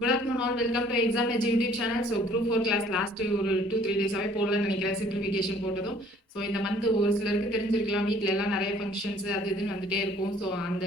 Good afternoon all. Welcome to Exam Edge YouTube channel. So group 4 class last ஒரு 2-3 days போடலன்னு நினைக்கிறேன். Simplification போட்டதும். So இந்த month ஒரு சிலருக்கு தெரிஞ்சிருக்கலாம், வீட்டில் எல்லாம் நிறைய ஃபங்க்ஷன்ஸ் அது இதுன்னு வந்துட்டே இருக்கும். ஸோ அந்த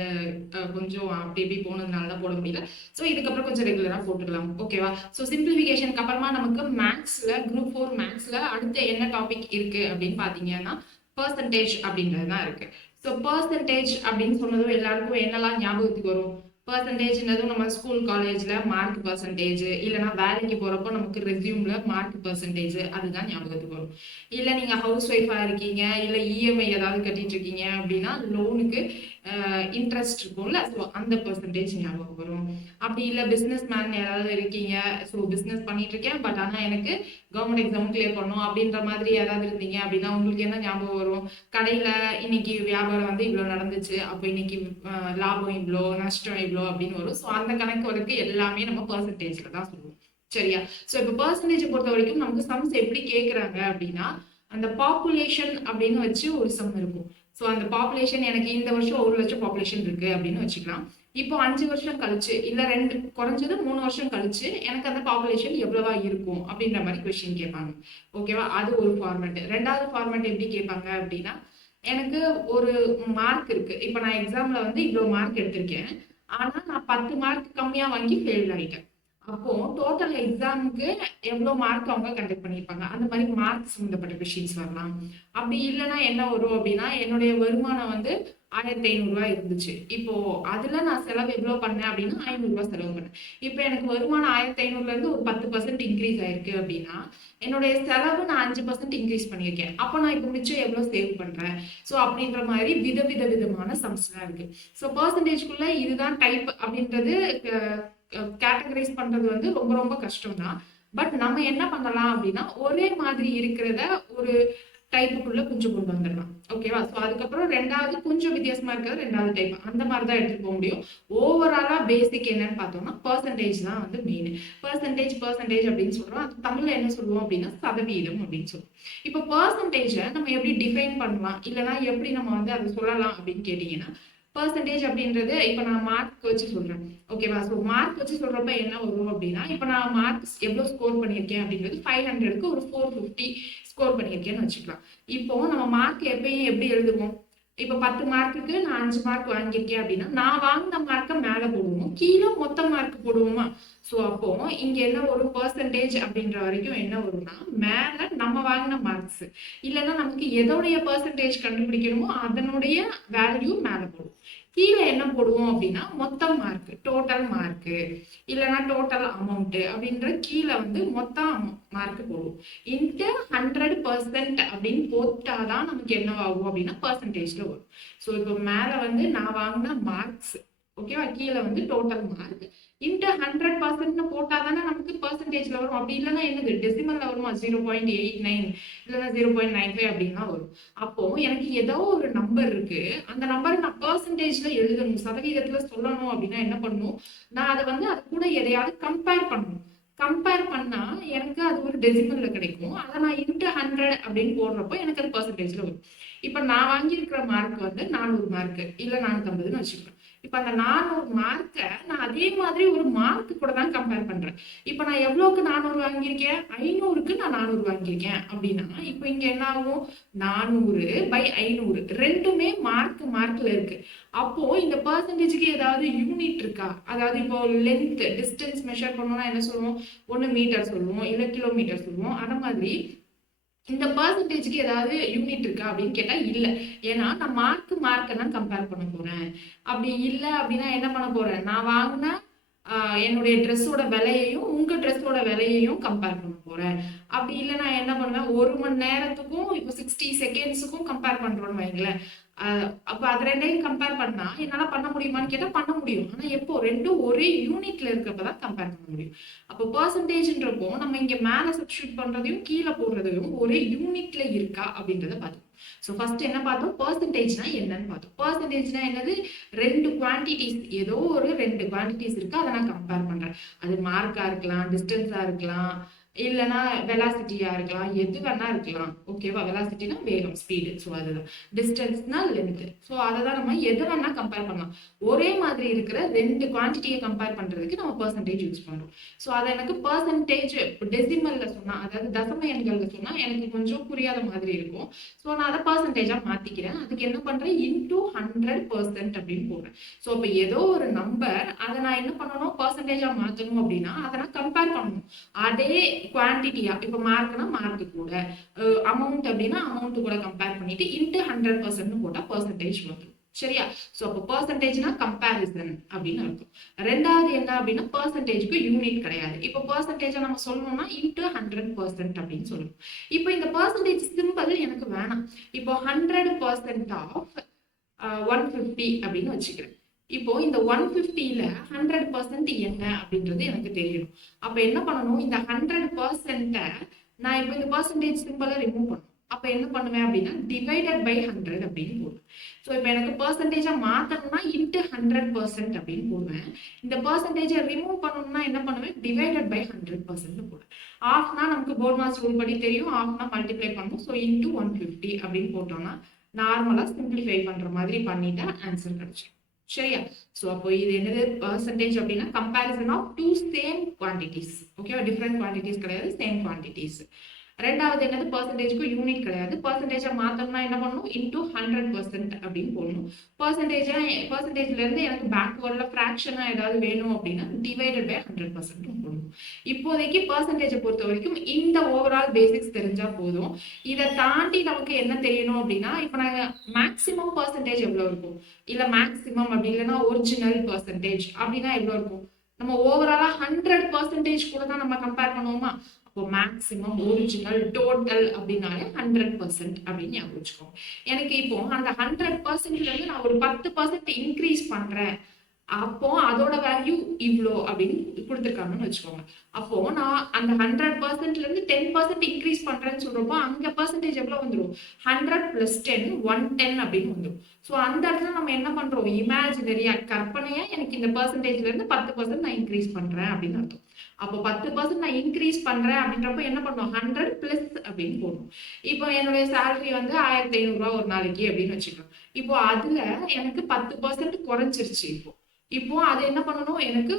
கொஞ்சம் அப்படி இப்படி போனதுனால தான் போட முடியல. ஸோ இதுக்கப்புறம் கொஞ்சம் ரெகுலராக போட்டுக்கலாம், ஓகேவா? ஸோ சிம்பிளிஃபிகேஷனுக்கு அப்புறமா நமக்கு மேக்ஸில் குரூப் 4 மேக்ஸில் அடுத்து என்ன டாபிக் இருக்கு அப்படின்னு பார்த்தீங்கன்னா பர்சன்டேஜ் அப்படின்றது தான் இருக்கு. ஸோ பர்சன்டேஜ் அப்படின்னு சொன்னதும் எல்லாருக்கும் என்னெல்லாம் ஞாபகத்துக்கு வரும்? பர்சன்டேஜ்ன்றதும் நம்ம ஸ்கூல் காலேஜ்ல மார்க் பர்சன்டேஜ், இல்லைன்னா வேலைக்கு போறப்போ நமக்கு ரெஸ்யூம்ல மார்க் பர்சன்டேஜ் அதுதான் ஞாபகத்துக்கு வரும். இல்லை நீங்க ஹவுஸ் ஒய்ஃபா இருக்கீங்க, இல்லை இஎம்ஐ ஏதாவது கட்டிட்டு இருக்கீங்க அப்படின்னா லோனுக்கு இன்ட்ரெஸ்ட் இருக்கும்ல, ஸோ அந்த பர்சன்டேஜ் ஞாபகம் வரும். அப்படி இல்லை பிஸ்னஸ் மேன் யாராவது இருக்கீங்க, ஸோ பிஸ்னஸ் பண்ணிட்டு இருக்கேன் பட் ஆனால் எனக்கு கவர்மெண்ட் எக்ஸாம் கிளியர் பண்ணும் அப்படின்ற மாதிரி யாராவது இருந்தீங்க அப்படின்னா உங்களுக்கு என்ன ஞாபகம் வரும்? கடையில் இன்னைக்கு வியாபாரம் வந்து இவ்வளோ நடந்துச்சு, அப்போ இன்னைக்கு லாபம் இவ்வளோ, நஷ்டம் இவ்வளோ அப்படின்னு வரும். ஸோ அந்த கணக்கு வரைக்கும் எல்லாமே நம்ம பர்சன்டேஜ்ல தான் சொல்லுவோம், சரியா? ஸோ இப்போ பர்சன்டேஜ் பொறுத்த வரைக்கும் நமக்கு சம்ஸ் எப்படி கேட்குறாங்க அப்படின்னா அந்த பாப்புலேஷன் அப்படின்னு வச்சு ஒரு சம் இருக்கும். ஸோ அந்த பாப்புலேஷன் எனக்கு இந்த வருஷம் 1 லட்சம் பாப்புலேஷன் இருக்கு அப்படின்னு வச்சுக்கலாம். இப்போ 5 வருஷம் கழிச்சு இல்ல குறைஞ்சது 3 வருஷம் கழிச்சு எனக்கு அந்த பாப்புலேஷன் எவ்வளவா இருக்கும் அப்படின்ற மாதிரி கொஸ்டின் கேட்பாங்க, ஓகேவா? அது ஒரு ஃபார்மேட். ரெண்டாவது ஃபார்மேட் எப்படி கேட்பாங்க அப்படின்னா எனக்கு ஒரு மார்க் இருக்கு. இப்போ நான் எக்ஸாம்ல வந்து இவ்வளவு மார்க் எடுத்திருக்கேன், ஆனா நான் 10 மார்க் கம்மியா வாங்கி ஃபெயில் ஆயிட்டேன். அப்போ டோட்டல் எக்ஸாமுக்கு எவ்வளவு மார்க் அவங்க கண்டக்ட் பண்ணியிருப்பாங்க, அந்த மாதிரி மார்க் சம்பந்தப்பட்ட கொஸ்டின்ஸ் வரலாம். அப்படி இல்லைன்னா என்ன வரும் அப்படின்னா என்னுடைய வருமானம் வந்து 1500 ரூபாய் இருந்துச்சு. இப்போ அதுல நான் செலவு எவ்வளவு பண்ணேன் அப்படின்னா 500 ரூபாய் செலவு பண்ணேன். இப்போ எனக்கு வருமானம் 1500ல இருந்து ஒரு 10% இன்க்ரீஸ் ஆயிருக்கு அப்படின்னா என்னுடைய செலவு நான் 5% இன்க்ரீஸ் பண்ணியிருக்கேன். அப்போ நான் இப்போ மிச்சம் எவ்வளவு சேவ் பண்றேன்? ஸோ அப்படின்ற மாதிரி விதமான சம்ஸ்லாம் இருக்கு. ஸோ பர்சன்டேஜ்குள்ள இதுதான் டைப் அப்படின்றது கேட்டகரைஸ் பண்றது வந்து ரொம்ப ரொம்ப கஷ்டம் தான். பட் நம்ம என்ன பண்ணலாம் அப்படின்னா ஒரே மாதிரி இருக்கிறத ஒரு டைப்புக்குள்ள கொஞ்சம் கொண்டு வந்துடலாம், ஓகேவா? ஸோ அதுக்கப்புறம் ரெண்டாவது கொஞ்சம் வித்தியாசமா இருக்கிறது ரெண்டாவது டைப், அந்த மாதிரி தான் எடுத்துட்டு போக முடியும். ஓவராலா பேசிக் என்னன்னு பார்த்தோம்னா பர்சன்டேஜ் தான் வந்து மெயின். பர்சன்டேஜ் அப்படின்னு சொல்றோம். அது தமிழ்ல என்ன சொல்லுவோம் அப்படின்னா சதவீதம் அப்படின்னு சொல்லுவோம். இப்போ பர்சன்டேஜை நம்ம எப்படி டிஃபைன் பண்ணலாம், இல்லைன்னா எப்படி நம்ம வந்து அதை சொல்லலாம் அப்படின்னு கேட்டீங்கன்னா பர்சன்டேஜ் அப்படின்றது இப்போ நான் மார்க் வச்சு சொல்றேன், ஓகேவா? ஸோ மார்க் வச்சு சொல்றப்ப என்ன வரும் அப்படின்னா இப்போ நான் மார்க்ஸ் எவ்வளவு ஸ்கோர் பண்ணியிருக்கேன் அப்படின்றது 500க்கு ஒரு 450 ஸ்கோர் பண்ணியிருக்கேன்னு வச்சுக்கலாம். இப்போ நம்ம மார்க் எப்பயும் எப்படி எழுதுவோம்? இப்போ 10 மார்க்குக்கு நான் 5 மார்க் வாங்கியிருக்கேன் அப்படின்னா நான் வாங்கின மார்க்கை மேலே போடுவோம், கீழே மொத்த மார்க் போடுவோமா? ஸோ அப்போ இங்க என்ன ஒரு பர்சன்டேஜ் அப்படின்ற வரைக்கும் என்ன வரும்னா மேல நம்ம வாங்கின மார்க்ஸ், இல்லைன்னா நமக்கு எதோடைய பர்சன்டேஜ் கண்டுபிடிக்கணுமோ அதனுடைய வேல்யூ மேல போடும். கீழே என்ன போடுவோம் அப்படின்னா மொத்த மார்க், டோட்டல் மார்க், இல்லைன்னா டோட்டல் அமௌண்ட் அப்படின்ற கீழே வந்து மொத்த மார்க் போடுவோம். இன்ட்டு 100% அப்படின்னு போட்டாதான் நமக்கு என்ன ஆகும் அப்படின்னா பர்சன்டேஜ்ல வரும். ஸோ இப்போ மேல வந்து நான் வாங்கின மார்க்ஸ், ஓகேவா? கீழே வந்து டோட்டல் மார்க் இன்ட்டு 100% போட்டா தானே நமக்கு பர்சன்டேஜ்ல வரும். அப்படி இல்லைன்னா என்னது டெசிமல்ல வருமா? 0.89 இல்லைன்னா 0.95 அப்படின்னா வரும். அப்போ எனக்கு ஏதோ ஒரு நம்பர் இருக்கு, அந்த நம்பரை நான் பர்சன்டேஜ்ல எழுதணும், சதவீதத்துல சொல்லணும் அப்படின்னா என்ன பண்ணணும்? நான் அதை வந்து அது கூட எதையாவது கம்பேர் பண்ணணும். கம்பேர் பண்ணா எனக்கு அது ஒரு டெசிமல்ல கிடைக்கும். அதை நான் இன்ட்டு 100 அப்படின்னு போடுறப்போ எனக்கு அது பர்சன்டேஜ்ல வரும். இப்ப நான் வாங்கியிருக்கிற மார்க் வந்து 400 மார்க் இல்ல 450ன்னு வச்சுக்கிறேன். இப்ப அந்த 400 மார்க்கை நான் அதே மாதிரி ஒரு மார்க் கூட தான் கம்பேர் பண்றேன். இப்ப நான் எவ்வளவுக்கு 400 வாங்கியிருக்கேன்? 500க்கு நான் 400 வாங்கியிருக்கேன் அப்படின்னா இப்ப இங்க என்ன ஆகும்? 400/500 ரெண்டுமே மார்க்ல இருக்கு. அப்போ இந்த பர்சன்டேஜுக்கு ஏதாவது யூனிட் இருக்கா? அதாவது இப்போ லென்த் டிஸ்டன்ஸ் மெஷர் பண்ணோம்னா என்ன சொல்லுவோம்? ஒன்னு மீட்டர் சொல்லுவோம், இல்ல கிலோமீட்டர் சொல்லுவோம். அந்த மாதிரி இந்த பர்சன்டேஜ்க்கு ஏதாவது யூனிட் இருக்கா அப்படின்னு கேட்டா இல்ல. ஏன்னா நான் மார்க்கை தான் கம்பேர் பண்ண போறேன். அப்படி இல்லை அப்படின்னா என்ன பண்ண போறேன்? நான் வாங்கின என்னுடைய ட்ரெஸ்ஸோட விலையையும் உங்க ட்ரெஸ்ஸோட விலையையும் கம்பேர் பண்ண போறேன். அப்படி இல்லை நான் என்ன பண்ணுவேன்? 1 மணி நேரத்துக்கும் இப்போ 60 செகண்ட்ஸுக்கும் கம்பேர் பண்றோம்னு வைங்களேன். அப்ப அது ரெண்டையும் கம்பேர் பண்ணா என்னால பண்ண முடியுமான்னு கேட்டா பண்ண முடியும். ஆனா எப்போ ரெண்டும் ஒரே யூனிட்ல இருக்கிறப்பதான் கம்பேர் பண்ண முடியும். அப்போ பர்சன்டேஜ்ன்றப்போ நம்ம இங்க மேல சப்ஸ்டியூட் பண்றதையும் கீழே போடுறதையும் ஒரே யூனிட்ல இருக்கா அப்படின்றத பார்த்தோம். ஸோ ஃபர்ஸ்ட் என்ன பார்த்தோம்? பர்சன்டேஜ்னா என்னன்னு பார்த்தோம். பர்சன்டேஜ்னா என்னது? 2 குவான்டிட்டிஸ், ஏதோ ஒரு 2 குவான்டிட்டிஸ் இருக்கு, அதை நான் கம்பேர் பண்றேன். அது மார்க்கா இருக்கலாம், டிஸ்டன்ஸா இருக்கலாம், இல்லைன்னா வெலாசிட்டியா இருக்கலாம், எது வேணா இருக்கலாம். ஓகேவா? வெலாசிட்டினா வேகம், ஸ்பீடு. ஸோ அதுதான். டிஸ்டன்ஸ்னா லென்த். ஸோ அதை தான் நம்ம எது வேணா கம்பேர் பண்ணலாம். ஒரே மாதிரி இருக்கிற ரெண்டு குவான்டிட்டியை கம்பேர் பண்றதுக்கு நம்ம பெர்சன்டேஜ் யூஸ் பண்றோம். ஸோ அதை எனக்கு பெர்சன்டேஜ் டெசிமல்ல சொன்னா, அதாவது தசம எண்கள்ல சொன்னா எனக்கு கொஞ்சம் புரியாத மாதிரி இருக்கும். ஸோ நான் அதை பெர்சன்டேஜா மாத்திக்கிறேன். அதுக்கு என்ன பண்றேன், இன்டூ 100% அப்படின்னு போடுறேன். ஸோ இப்போ ஏதோ ஒரு நம்பர், அதை நான் என்ன பண்ணணும், பெர்சன்டேஜா மாத்தணும் அப்படின்னா அதை நான் கம்பேர் பண்ணணும். அதே குவான்டிட்டியா, இப்போ மார்க்னா மார்க் கூட, அமௌண்ட் அப்படின்னா அமௌண்ட் கூட கம்பேர் பண்ணிட்டு இன்ட்டு 100% போட்டா பெர்சன்டேஜ் வந்துடும். சரியா? சோ அப்போ பெர்சன்டேஜ்னா கம்பேரிசன் அப்படின்னு அர்த்தம். ரெண்டாவது என்ன அப்படின்னா பெர்சன்டேஜ்க்கு யூனிட் கிடையாது. இப்போ பெர்சன்டேஜை நம்ம சொல்லணும்னா இன்ட்டு 100% அப்படின்னு சொல்லணும். இப்போ இந்த பெர்சன்டேஜ் சிம்பிள் எனக்கு வேணாம். இப்போ 100% ஆஃப் 150 அப்படின்னு வச்சுக்கிறேன். இப்போ இந்த 150ல 100% என்ன அப்படின்றது எனக்கு தெரியணும். அப்ப என்ன பண்ணணும், இந்த 100% நான் இப்போ இந்த பெர்சன்டேஜ் சிம்பிளை ரிமூவ் பண்ணணும். அப்ப என்ன பண்ணுவேன் அப்படின்னா டிவைடட் பை 100 அப்படின்னு போடுவேன். ஸோ இப்போ எனக்கு பெர்சன்டேஜா மாத்தணும்னா இன்ட்டு 100% அப்படின்னு போடுவேன். இந்த பெர்சன்டேஜை ரிமூவ் பண்ணணும்னா என்ன பண்ணுவேன், டிவைடட் பை 100% போடுவேன். ஆஃப்னா நமக்கு போர்ட் மாஸ் ரூல் படி தெரியும், ஆஃப்னா மல்டிப்ளை பண்ணணும். ஸோ இன்ட்டு 150 அப்படின்னு போட்டோம்னா நார்மலா சிம்பிளிஃபை பண்ற மாதிரி பண்ணிட்டா ஆன்சர் கிடைச்சிடும். சரியா? சோ அப்போ இது என்னது, பெர்சன்டேஜ் அப்படின்னா comparison of two same quantities. ஓகேவா? டிஃபரெண்ட் குவான்டிட்டிஸ் கிடையாது, சேம் குவான்டிட்டிஸ். ரெண்டாவது என்னது, பெர்சன்டேஜ்க்கு யூனிட் கிடையாது. பெர்சன்டேஜை மாத்தணும்னா என்ன பண்ணணும், இன்டூ 100% அப்படின்னு போடணும். பெர்சன்டேஜ்ல இருந்து எனக்கு பேக்வேர்ட்ல ஃபிராக்ஷனா ஏதாவது வேணும் அப்படின்னா டிவைடட் பை 100% போடணும். இப்போதைக்கு பெர்சன்டேஜை பொறுத்த வரைக்கும் இந்த ஓவரால் பேசிக்ஸ் தெரிஞ்சா போதும். இதை தாண்டி நமக்கு என்ன தெரியணும் அப்படின்னா, இப்போ நாங்க மேக்சிமம் பெர்சன்டேஜ் எவ்வளவு இருக்கும், இல்ல மேக்சிமம் அப்படி இல்லைன்னா ஒரிஜினல் பெர்சன்டேஜ் அப்படின்னா எவ்வளவு இருக்கும். நம்ம ஓவராலா 100% கூட தான் நம்ம கம்பேர் பண்ணுவோமா. அப்போ மேக்ஸிமம், ஒரிஜினல், டோட்டல் அப்படின்னாலே 100% அப்படின்னு ஞாபகம் வச்சுக்கோங்க. எனக்கு இப்போ அந்த 100%ல இருந்து நான் ஒரு 10% இன்க்ரீஸ் பண்றேன், அப்போ அதோட வேல்யூ இவ்வளோ அப்படின்னு கொடுத்துருக்காங்கன்னு வச்சுக்கோங்க. அப்போ நான் அந்த 100%ல இருந்து 10% இன்க்ரீஸ் பண்றேன்னு சொல்றப்போ அங்க பெர்சன்டேஜ் எவ்வளவு வந்துடும், 100 + 10 110 அப்படின்னு வந்துடும். ஸோ அந்த இடத்துல நம்ம என்ன பண்றோம், இமேஜினரியா கற்பனையா எனக்கு இந்த பெர்சன்டேஜ்ல இருந்து 10% நான் இன்க்ரீஸ் பண்றேன் அப்படின்னு அர்த்தம். அப்போ 10% நான் இன்க்ரீஸ் பண்றேன் அப்படின்றப்ப என்ன பண்ணுவோம், 100+ அப்படின்னு போடணும். இப்போ என்னுடைய சேலரி வந்து 1500 ரூபாய் ஒரு நாளைக்கு அப்படின்னு வச்சுக்கலாம். இப்போ அதுல எனக்கு 10% குறைஞ்சிருச்சு. இப்போ அது என்ன பண்ணணும், எனக்கு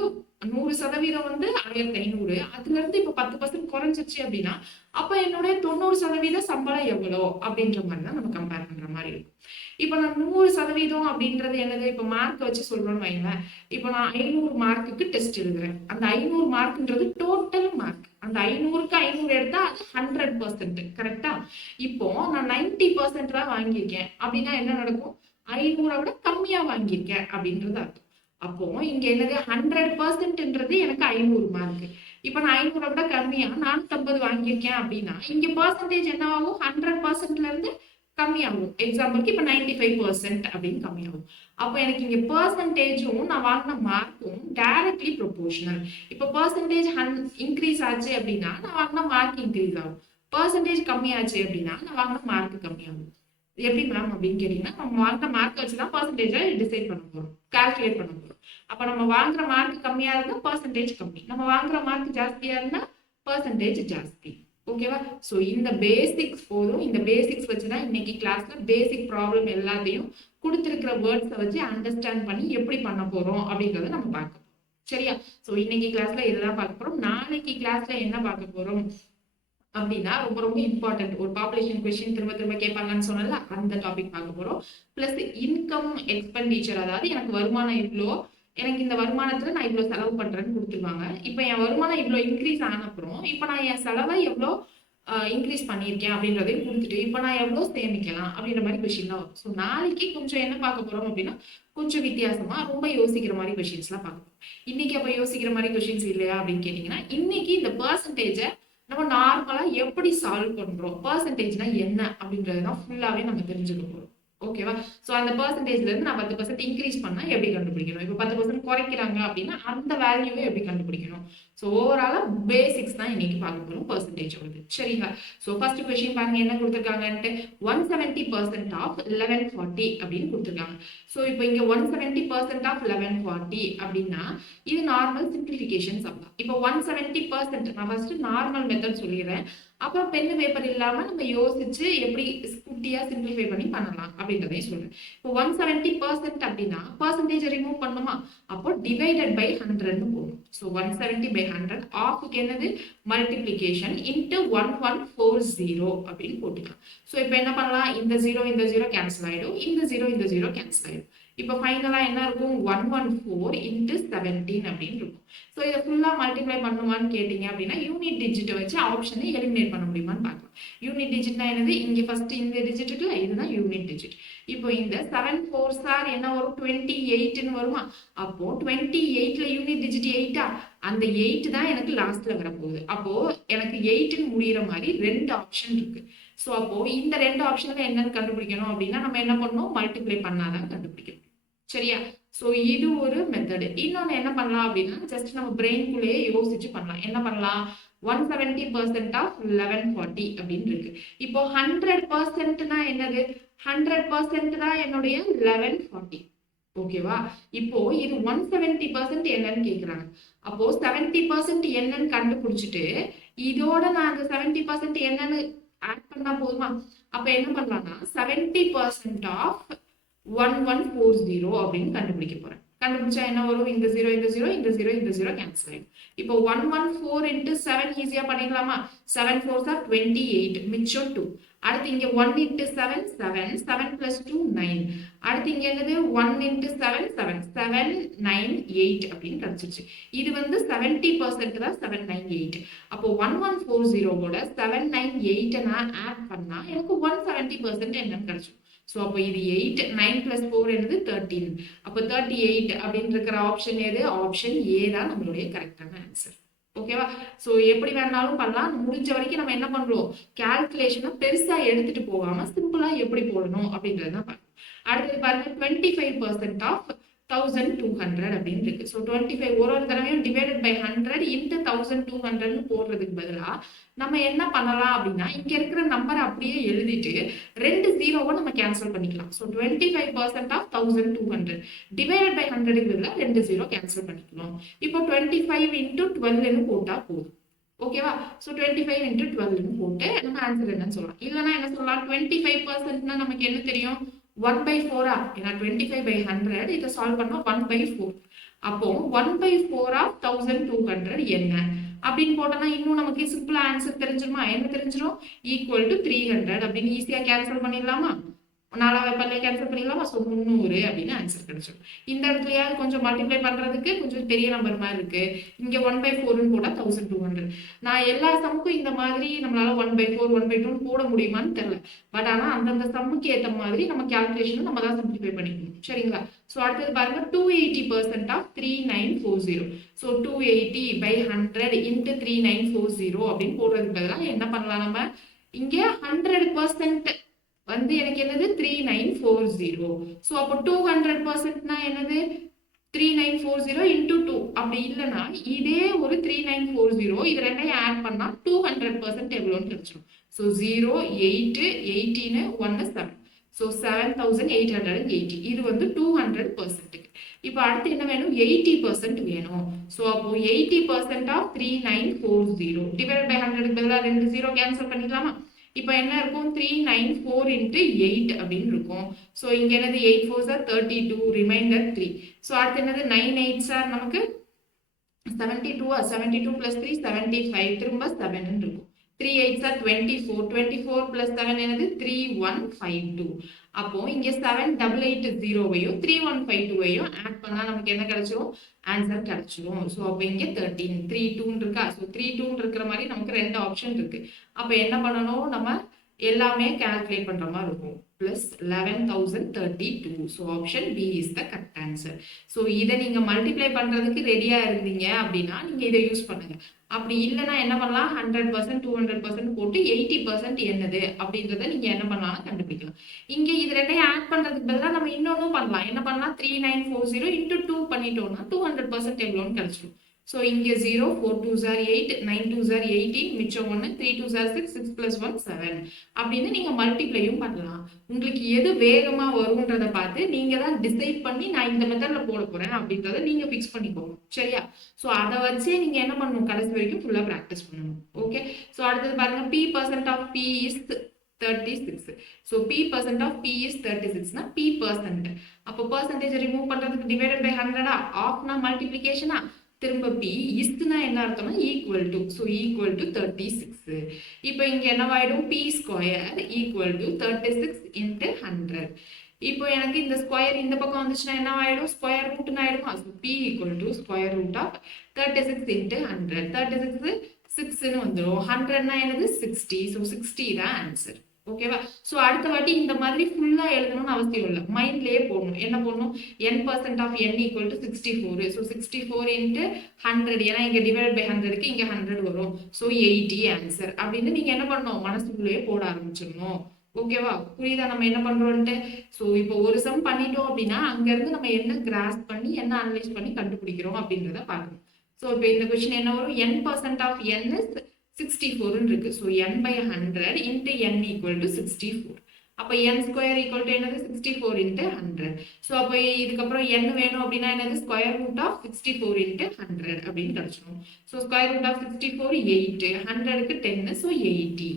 100% வந்து 1500, அதுல இருந்து இப்போ 10% குறைஞ்சிருச்சு அப்படின்னா அப்ப என்னுடைய 90% சம்பளம் எவ்வளோ அப்படின்ற மாதிரி தான் நம்ம கம்பேர் பண்ற மாதிரி இருக்கும். இப்போ நான் 100% அப்படின்றது என்னது, இப்போ மார்க் வச்சு சொல்றோம்னு வைங்களேன். இப்போ நான் 500 மார்க்குக்கு டெஸ்ட் எழுதுறேன். அந்த 500 மார்க்ன்றது டோட்டல் மார்க். அந்த 500க்கு 500 எடுத்தா அது 100%. கரெக்டா? இப்போ நான் 90% தான் வாங்கியிருக்கேன் அப்படின்னா என்ன நடக்கும், 500 விட கம்மியா வாங்கியிருக்கேன் அப்படின்றது அர்த்தம். அப்போ இங்க என்னது, 100%ன்றது எனக்கு 500 மார்க். இப்போ நான் 500 விட கம்மியா 450 வாங்கியிருக்கேன் அப்படின்னா இங்க பெர்சன்டேஜ் என்ன ஆகும், 100%ல இருந்து கம்மியாகும். எக்ஸாம்பிளுக்கு இப்போ 95% அப்படின்னு கம்மியாகும். அப்போ எனக்கு இங்க பெர்சன்டேஜும் நான் வாங்கின மார்க்கும் டைரக்ட்லி ப்ரொபோர்ஷனல். இப்போ பெர்சன்டேஜ் இன்க்ரீஸ் ஆச்சு அப்படின்னா நான் வாங்கின மார்க் இன்க்ரீஸ் ஆகும். பெர்சன்டேஜ் கம்மியாச்சு அப்படின்னா நான் வாங்கின மார்க் கம்மியாகும். எப்படி மேம் அப்படின்னு கேட்டீங்கன்னா, நம்ம வாங்குற மார்க் வச்சுதான் பெர்சன்டேஜை டிசைட் பண்ண போறோம், கால்குலேட் பண்ண போறோம். அப்ப நம்ம வாங்குற மார்க் கம்மியா இருந்தா பெர்சன்டேஜ் கம்மி, நம்ம வாங்குற மார்க் ஜாஸ்தியா இருந்தா பெர்சன்டேஜ் ஜாஸ்தி. ஓகேவா? சோ இந்த பேசிக்ஸ் போதும். இந்த பேசிக்ஸ் வச்சுதான் இன்னைக்கு கிளாஸ்ல பேசிக் ப்ராப்ளம் எல்லாத்தையும் கொடுத்திருக்கிற வேர்ட்ஸை வச்சு அண்டர்ஸ்டாண்ட் பண்ணி எப்படி பண்ண போறோம் அப்படிங்கறத நம்ம பார்க்க போறோம். சரியா? சோ இன்னைக்கு கிளாஸ்ல இதுதான் பார்க்க போறோம். நாளைக்கு கிளாஸ்ல என்ன பார்க்க போறோம் அப்படின்னா ரொம்ப ரொம்ப இம்பார்ட்டன்ட் ஒரு பாப்புலேஷன் கொஸ்டின் திரும்ப திரும்ப கேட்பாங்கன்னு சொன்னல, அந்த டாபிக் பார்க்க போறோம். பிளஸ் இன்கம் எக்ஸ்பெண்டிச்சர், அதாவது எனக்கு வருமானம் இவ்வளோ, எனக்கு இந்த வருமானத்துல நான் இவ்வளவு செலவு பண்றேன்னு கொடுத்துருவாங்க. இப்போ என் வருமானம் இவ்வளவு இன்க்ரீஸ் ஆன அப்புறம் இப்போ நான் என் செலவை எவ்வளோ இன்க்ரீஸ் பண்ணியிருக்கேன் அப்படின்றதையும் கொடுத்துட்டு இப்போ நான் எவ்வளோ சேமிக்கலாம் அப்படின்ற மாதிரி கொஸ்டின் தான் வரும். ஸோ நாளைக்கு கொஞ்சம் என்ன பார்க்க போறோம் அப்படின்னா கொஞ்சம் வித்தியாசமா ரொம்ப யோசிக்கிற மாதிரி கொஸ்டின்ஸ்லாம் பார்க்க போறோம். இன்னைக்கு அப்போ யோசிக்கிற மாதிரி கொஸ்டின்ஸ் இல்லையா அப்படின்னு கேட்டீங்கன்னா, இன்னைக்கு இந்த பெர்சன்டேஜை நம்ம நார்மலா எப்படி சால்வ் பண்றோம், பெர்சன்டேஜ்னா என்ன அப்படின்றதுதான் ஃபுல்லாவே நம்ம தெரிஞ்சுக்க போறோம். ஓகேவா? ஸோ அந்த பெர்சன்டேஜ்லேருந்து நான் 10% இன்க்ரீஸ் பண்ணா எப்படி கண்டுபிடிக்கணும்? இப்போ 10% குறைக்கிறாங்க அப்படின்னா, அந்த வேல்யூவை எப்படி கண்டுபிடிக்கணும்? ஸோ ஓவராலா பேசிக்ஸ் தான் இன்னைக்கு பார்க்க போறோம் பெர்சன்டேஜோடது. சரிங்களா? ஸோ ஃபர்ஸ்ட் கொஸ்டின் பாருங்க என்ன குடுத்துருக்காங்கன்ட்டு 170% ஆஃப் 1140 அப்படின்னு குடுத்துருக்காங்க. ஸோ இப்போ இங்க 170% ஆஃப் 1140 அப்படின்னா, இது நார்மல் சிம்பிளிஃபிகேஷன் சம் தான். இப்போ 170% நான் ஃபர்ஸ்ட் நார்மல் மெத்தட் சொல்லிடுறேன். அப்புறம் பென்னு பேப்பர் இல்லாம நம்ம யோசிச்சு எப்படி குட்டியா சிம்பிளிஃபை பண்ணி பண்ணலாம் அப்படின்றதையும் சொல்றேன். இப்போ 170% அப்படின்னா பெர்சன்டேஜ் ரிமூவ் பண்ணுமா? அப்போ டிவைடட் பை 100ன்னு போடணும். ஸோ 170 பை 100 ஆஃப்க்கு என்னது மல்டிப்ளிகேஷன் இன்ட்டு 1140 அப்படின்னு போட்டுக்கலாம். ஸோ இப்போ என்ன பண்ணலாம்? இந்த 0 கேன்சல் ஆயிடும், இந்த 0 கேன்சல் ஆயிடும். இப்போ ஃபைனலா என்ன இருக்கும்? 114 இன்ட்டு 17 அப்படின்னு இருக்கும். ஸோ இதை ஃபுல்லா மல்டிப்ளை பண்ணுமான்னு கேட்டீங்க அப்படின்னா யூனிட் டிஜிட்டை வச்சு ஆப்ஷனை எலிமினேட் பண்ண முடியுமான்னு பார்க்கலாம். யூனிட் டிஜிட்னா என்னது? இங்க ஃபர்ஸ்ட் இந்த டிஜிட் இருக்குல்ல, இதுதான் யூனிட் டிஜிட். இப்போ இந்த 7 4s ஆர் என்ன வரும்? 28ன்னு வருமா? அப்போ 28ல யூனிட் டிஜிட் 8ஆ? அந்த 8 தான் எனக்கு லாஸ்ட்ல வரப்போகுது. அப்போ எனக்கு 8ன்னு முடிகிற மாதிரி 2 ஆப்ஷன் இருக்கு. ஸோ அப்போ இந்த 2 ஆப்ஷன்ல என்னன்னு கண்டுபிடிக்கணும் அப்படின்னா நம்ம என்ன பண்ணணும்? மல்டிப்ளை பண்ணாதான் கண்டுபிடிக்கணும். சரியா? ஸோ இது ஒரு மெத்தடு. இன்னொன்று என்ன பண்ணலாம் அப்படின்னா ஜஸ்ட் நம்ம பிரெயின்குள்ளேயே யோசிச்சு பண்ணலாம். என்ன பண்ணலாம்? 170% ஆஃப் 1140 அப்படின்னு இருக்கு. இப்போ 100%னா என்னது? 100% தான் என்னுடைய 1140. ஓகேவா? இப்போ இது 170% என்னன்னு கேக்குறாங்க. அப்போ 70% என்னன்னு கண்டுபிடிச்சிட்டு இதோட நான் அந்த 70% என்னன்னு ஆட் பண்ணா போதுமா? அப்ப என்ன பண்ணலாம்னா 70% ஆஃப் 1140 அப்படின்னு கண்டுபிடிக்க போறேன். கண்டுபிடிச்சா என்ன வரும்? இந்த 0 இந்த 0 இந்த 0 இந்த 0 கேன்சல் ஆயிடும். இப்போ 114 into 7 ஈஸியா பண்ணிடலாமா? 7 4s are 28, மிச்சம் 2. அடுத்து இங்க 1 into 7 7, 7 plus 2 9. அடுத்து இங்க என்னது? 1 into 7 7, 7 9 8 அப்படின்னு கிடைச்சிருச்சு. இது வந்து 70% தான் 798. அப்போ 1140ஓட 798 நான் ஆட் பண்ணா எனக்கு 170% என்னன்னு கிடைச்சிடும். ஸோ அப்போ இது 8 9 plus 4 என்னது 13. அப்போ 38 அப்படின்னு இருக்கிற ஆப்ஷன் எது? ஆப்ஷன் ஏ தான் நம்மளுடைய கரெக்டான ஆன்சர். ஓகேவா? ஸோ எப்படி வேணாலும் பண்ணலாம். முடிஞ்ச வரைக்கும் நம்ம என்ன பண்றோம்? கால்குலேஷனை பெருசா எடுத்துட்டு போகாம சிம்பிளா எப்படி போடணும் அப்படின்றத தான் பார்க்கணும். அடுத்தது பாருங்க 25% ஆஃப் 1200 அப்படின்னு இருக்கு. ஸோ 25 ஒரு தடவையும் டிவைடட் பை 100 இன்ட்டு 1200ன்னு போடுறதுக்கு பதிலா நம்ம என்ன பண்ணலாம் அப்படின்னா இங்க இருக்கிற நம்பரை அப்படியே எழுதிட்டு 2 0வை நம்ம கேன்சல் பண்ணிக்கலாம். ஸோ 25% ஆஃப் 1200 டிவைடட் பை 100க்கு பதிலா 2 0 கேன்சல் பண்ணிக்கலாம். இப்போ 25 இன்ட்டு 12ன்னு போட்டா போதும். ஓகேவா? ஸோ 25 இன்ட்டு 12ன்னு போட்டு நம்ம ஆன்சர் என்னன்னு சொல்லலாம். இல்லைன்னா என்ன சொல்லலாம்? 25%னா நமக்கு என்ன தெரியும்? 1/4 ஏன்னா 25 by 100 இதை சால்வ் பண்ணா 1/4. அப்போ 1/4 ஆஃப் 1200 என்ன அப்படின்னு போட்டோம்னா இன்னும் நமக்கு சிம்பிளா ஆன்சர் தெரிஞ்சிருமா? என்ன தெரிஞ்சிடும்? ஈக்குவல் டு 300 அப்படின்னு ஈஸியா கேன்சல் பண்ணிடலாமா? 4வது பல்லே கேன்சல் பண்ணிடலாமா? ஸோ 300 அப்படின்னு ஆன்சர் கிடைச்சிடும். இந்த இடத்துலயாவது கொஞ்சம் மல்டிப்ளை பண்றதுக்கு கொஞ்சம் பெரிய நம்பர் மாதிரி இருக்கு. இங்க 1/4ன்னு போட்டா 1200. நான் எல்லா சம்முக்கும் இந்த மாதிரி நம்மளால 1/4 1/2 போட முடியுமான்னு தெரியல. பட் ஆனா அந்தந்த சம்முக்கு ஏற்ற மாதிரி நம்ம கால்குலேஷன் நம்ம தான் சிம்பிளிஃபை பண்ணிக்கணும். சரிங்களா? ஸோ அடுத்தது பாருங்க 280% ஆஃப் 3940. ஸோ 280 by 100 into 3940 அப்படின்னு போடுறதுக்கு பதிலாக என்ன பண்ணலாம்? நம்ம இங்க 100% வந்து எனக்கு என்னது 3940. ஸோ அப்போ 200%னா என்னது 3940 into 2. அப்படி இல்லைன்னா இதே ஒரு 3940 இது ரெண்டையும் ஆட் பண்ணா 200% எவ்வளோன்னு கிடைச்சிடும். ஸோ 0 8 18 1 7. ஸோ 7880. இது வந்து 200%. இப்போ அடுத்து என்ன வேணும்? 80% வேணும். ஸோ அப்போ 80% ஆஃப் 3940 டிவைட் பை 100க்கு பதிலாக 2 0 கேன்சல் பண்ணிக்கலாமா? இப்போ என்ன இருக்கும்? 394 into 8 அப்படின்னு இருக்கும். ஸோ இங்க என்னது 8 4s are 32, ரிமைண்டர் 3. ஸோ அடுத்து என்னது 9 8s are நமக்கு 72, 72 plus 3 75, திரும்ப 7 இருக்கும். 3 8s are 24, 24 plus 7 என்னது 3152. அப்போ இங்க 7880வையும் 3152வையும் ஆட் பண்ணா நமக்கு என்ன கிடைச்சிரும்? ஆன்சர் கிடைச்சிரும். ஸோ அப்போ இங்க 13 32 இருக்கா? ஸோ 32 இருக்கிற மாதிரி நமக்கு 2 ஆப்ஷன் இருக்கு. அப்போ என்ன பண்ணணும்? நம்ம எல்லாமே கால்குலேட் பண்ற மாதிரி இருக்கும். plus 11,032. So option B is the correct answer. So இதை நீங்க மல்டிப்ளை பண்றதுக்கு ரெடியா இருந்தீங்க அப்படின்னா நீங்க இதை யூஸ் பண்ணுங்க. அப்படி இல்லைன்னா என்ன பண்ணலாம், 100% 200% போட்டு 80% என்னது அப்படின்றத நீங்க என்ன பண்ணலாம் கண்டுபிடிக்கலாம். இங்க இது ரெண்டையும் ஆட் பண்றதுக்கு பதிலாக நம்ம இன்னொன்னும் பண்ணலாம். என்ன பண்ணலாம், 3940 into 2 பண்ணிட்டோம்னா 200% எவ்வளோன்னு கிடைச்சிடும். ஸோ இங்கே 0, 4 2s are 8, 9 2s are 18, மிச்சம் 1, 3 2s are 6, 6 plus 1 7 அப்படின்னு நீங்கள் மல்டிப்ளையும் பண்ணலாம். உங்களுக்கு எது வேகமாக வரும்ன்றதை பார்த்து நீங்கள் தான் டிசைட் பண்ணி நான் இந்த மெத்தடில் போட போகிறேன் அப்படின்றத நீங்கள் ஃபிக்ஸ் பண்ணிக்கோங்க. சரியா? ஸோ அதை வச்சே நீங்கள் என்ன பண்ணணும், கடைசி வரைக்கும் ஃபுல்லாக ப்ராக்டிஸ் பண்ணணும். ஓகே. ஸோ அடுத்தது பாருங்க, P% of P is 36. So P% of P is 36 na P%. அப்போ percentage ரிமூவ் பண்றதுக்கு divided by 100 ஆஃப் னா மல்டிப்ளிகேஷனா, திரும்ப P இஸ்னா என்ன அர்த்தம்னா equal to. So equal to 36. இப்போ இங்க என்னவாயிடும், P square equal to 36 into 100. இப்போ எனக்கு இந்த ஸ்கொயர் இந்த பக்கம் வந்துச்சுன்னா என்ன ஆயிடும், ஸ்கொயர் ரூட்னு ஆயிடுமா. So P equal to square root of 36 into 100. 36 6ன்னு வந்துடும். 100னா என்னது 60. ஸோ 60 தான் ஆன்சர். ஓகேவா? ஸோ அடுத்த வாட்டி இந்த மாதிரி ஃபுல்லா எழுதணும்னு அவசியம் இல்லை, மைண்ட்லயே போடணும். என்ன போடணும், n% of n equal to 64. So 64 into 100, ஏன்னா இங்க டிவைட் பை 100க்கு இங்க 100 வரும். ஸோ 80 ஆன்சர் அப்படின்னு நீங்க என்ன பண்ணணும், மனசுக்குள்ளேயே போட ஆரம்பிச்சிடணும். ஓகேவா? புரியுதா நம்ம என்ன பண்றோம்ட்டு? ஸோ இப்போ ஒரு சம் பண்ணிட்டோம் அப்படின்னா அங்க இருந்து நம்ம என்ன கிராஸ் பண்ணி என்ன அனலைஸ் பண்ணி கண்டுபிடிக்கிறோம் அப்படின்றத பார்க்கணும். ஸோ இப்போ இந்த கொஸ்டின் என்ன வரும், n% of n is 64 இருக்கு. So n by 100 into n equal to 64. அப்போ n ஸ்கொயர் ஈக்குவல் டு என்னது 64 into 100. ஸோ அப்போ இதுக்கப்புறம் n வேணும் அப்படின்னா என்னது, ஸ்கொயர் ரூட் ஆஃப் 64 into 100 அப்படின்னு கிடைச்சிடும். ஸோ ஸ்கொயர் ரூட் ஆஃப் 64 8, 100க்கு 10, ஸோ 80.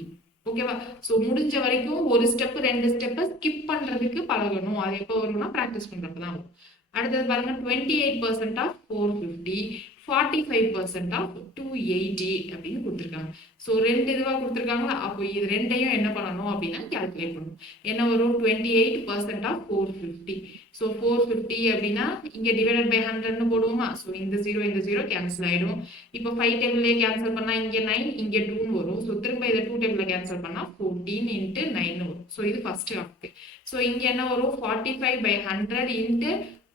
ஓகேவா? ஸோ முடிஞ்ச வரைக்கும் ஒரு ஸ்டெப் 2 ஸ்டெப்பை ஸ்கிப் பண்றதுக்கு பழகணும். அது எப்போ வரும்னா ப்ராக்டிஸ் பண்றப்ப தான் வரும். அடுத்தது பாருங்க, 28% of 450, 45% of 280 அப்படின்னு கொடுத்துருக்காங்க. ஸோ ரெண்டு இதுவாக கொடுத்துருக்காங்களா, அப்போ இது ரெண்டையும் என்ன பண்ணணும் அப்படின்னா கால்குலேட் பண்ணணும். என்ன வரும், 28% of 450. ஸோ 450 அப்படின்னா இங்கே டிவைடட் பை 100ன்னு போடுவோமா. ஸோ இந்த 0 கேன்சல் ஆகிடும். இப்போ 5 டேபிள்லேயே கேன்சல் பண்ணால் இங்கே 9 இங்கே 2ன்னு வரும். ஸோ திரும்ப இதை 2 டேபிளில் கேன்சல் பண்ணால் 14 into 9 வரும். ஸோ இது ஃபர்ஸ்ட் ஆஃப்க்கு. ஸோ இங்கே என்ன வரும், 45 by 100 into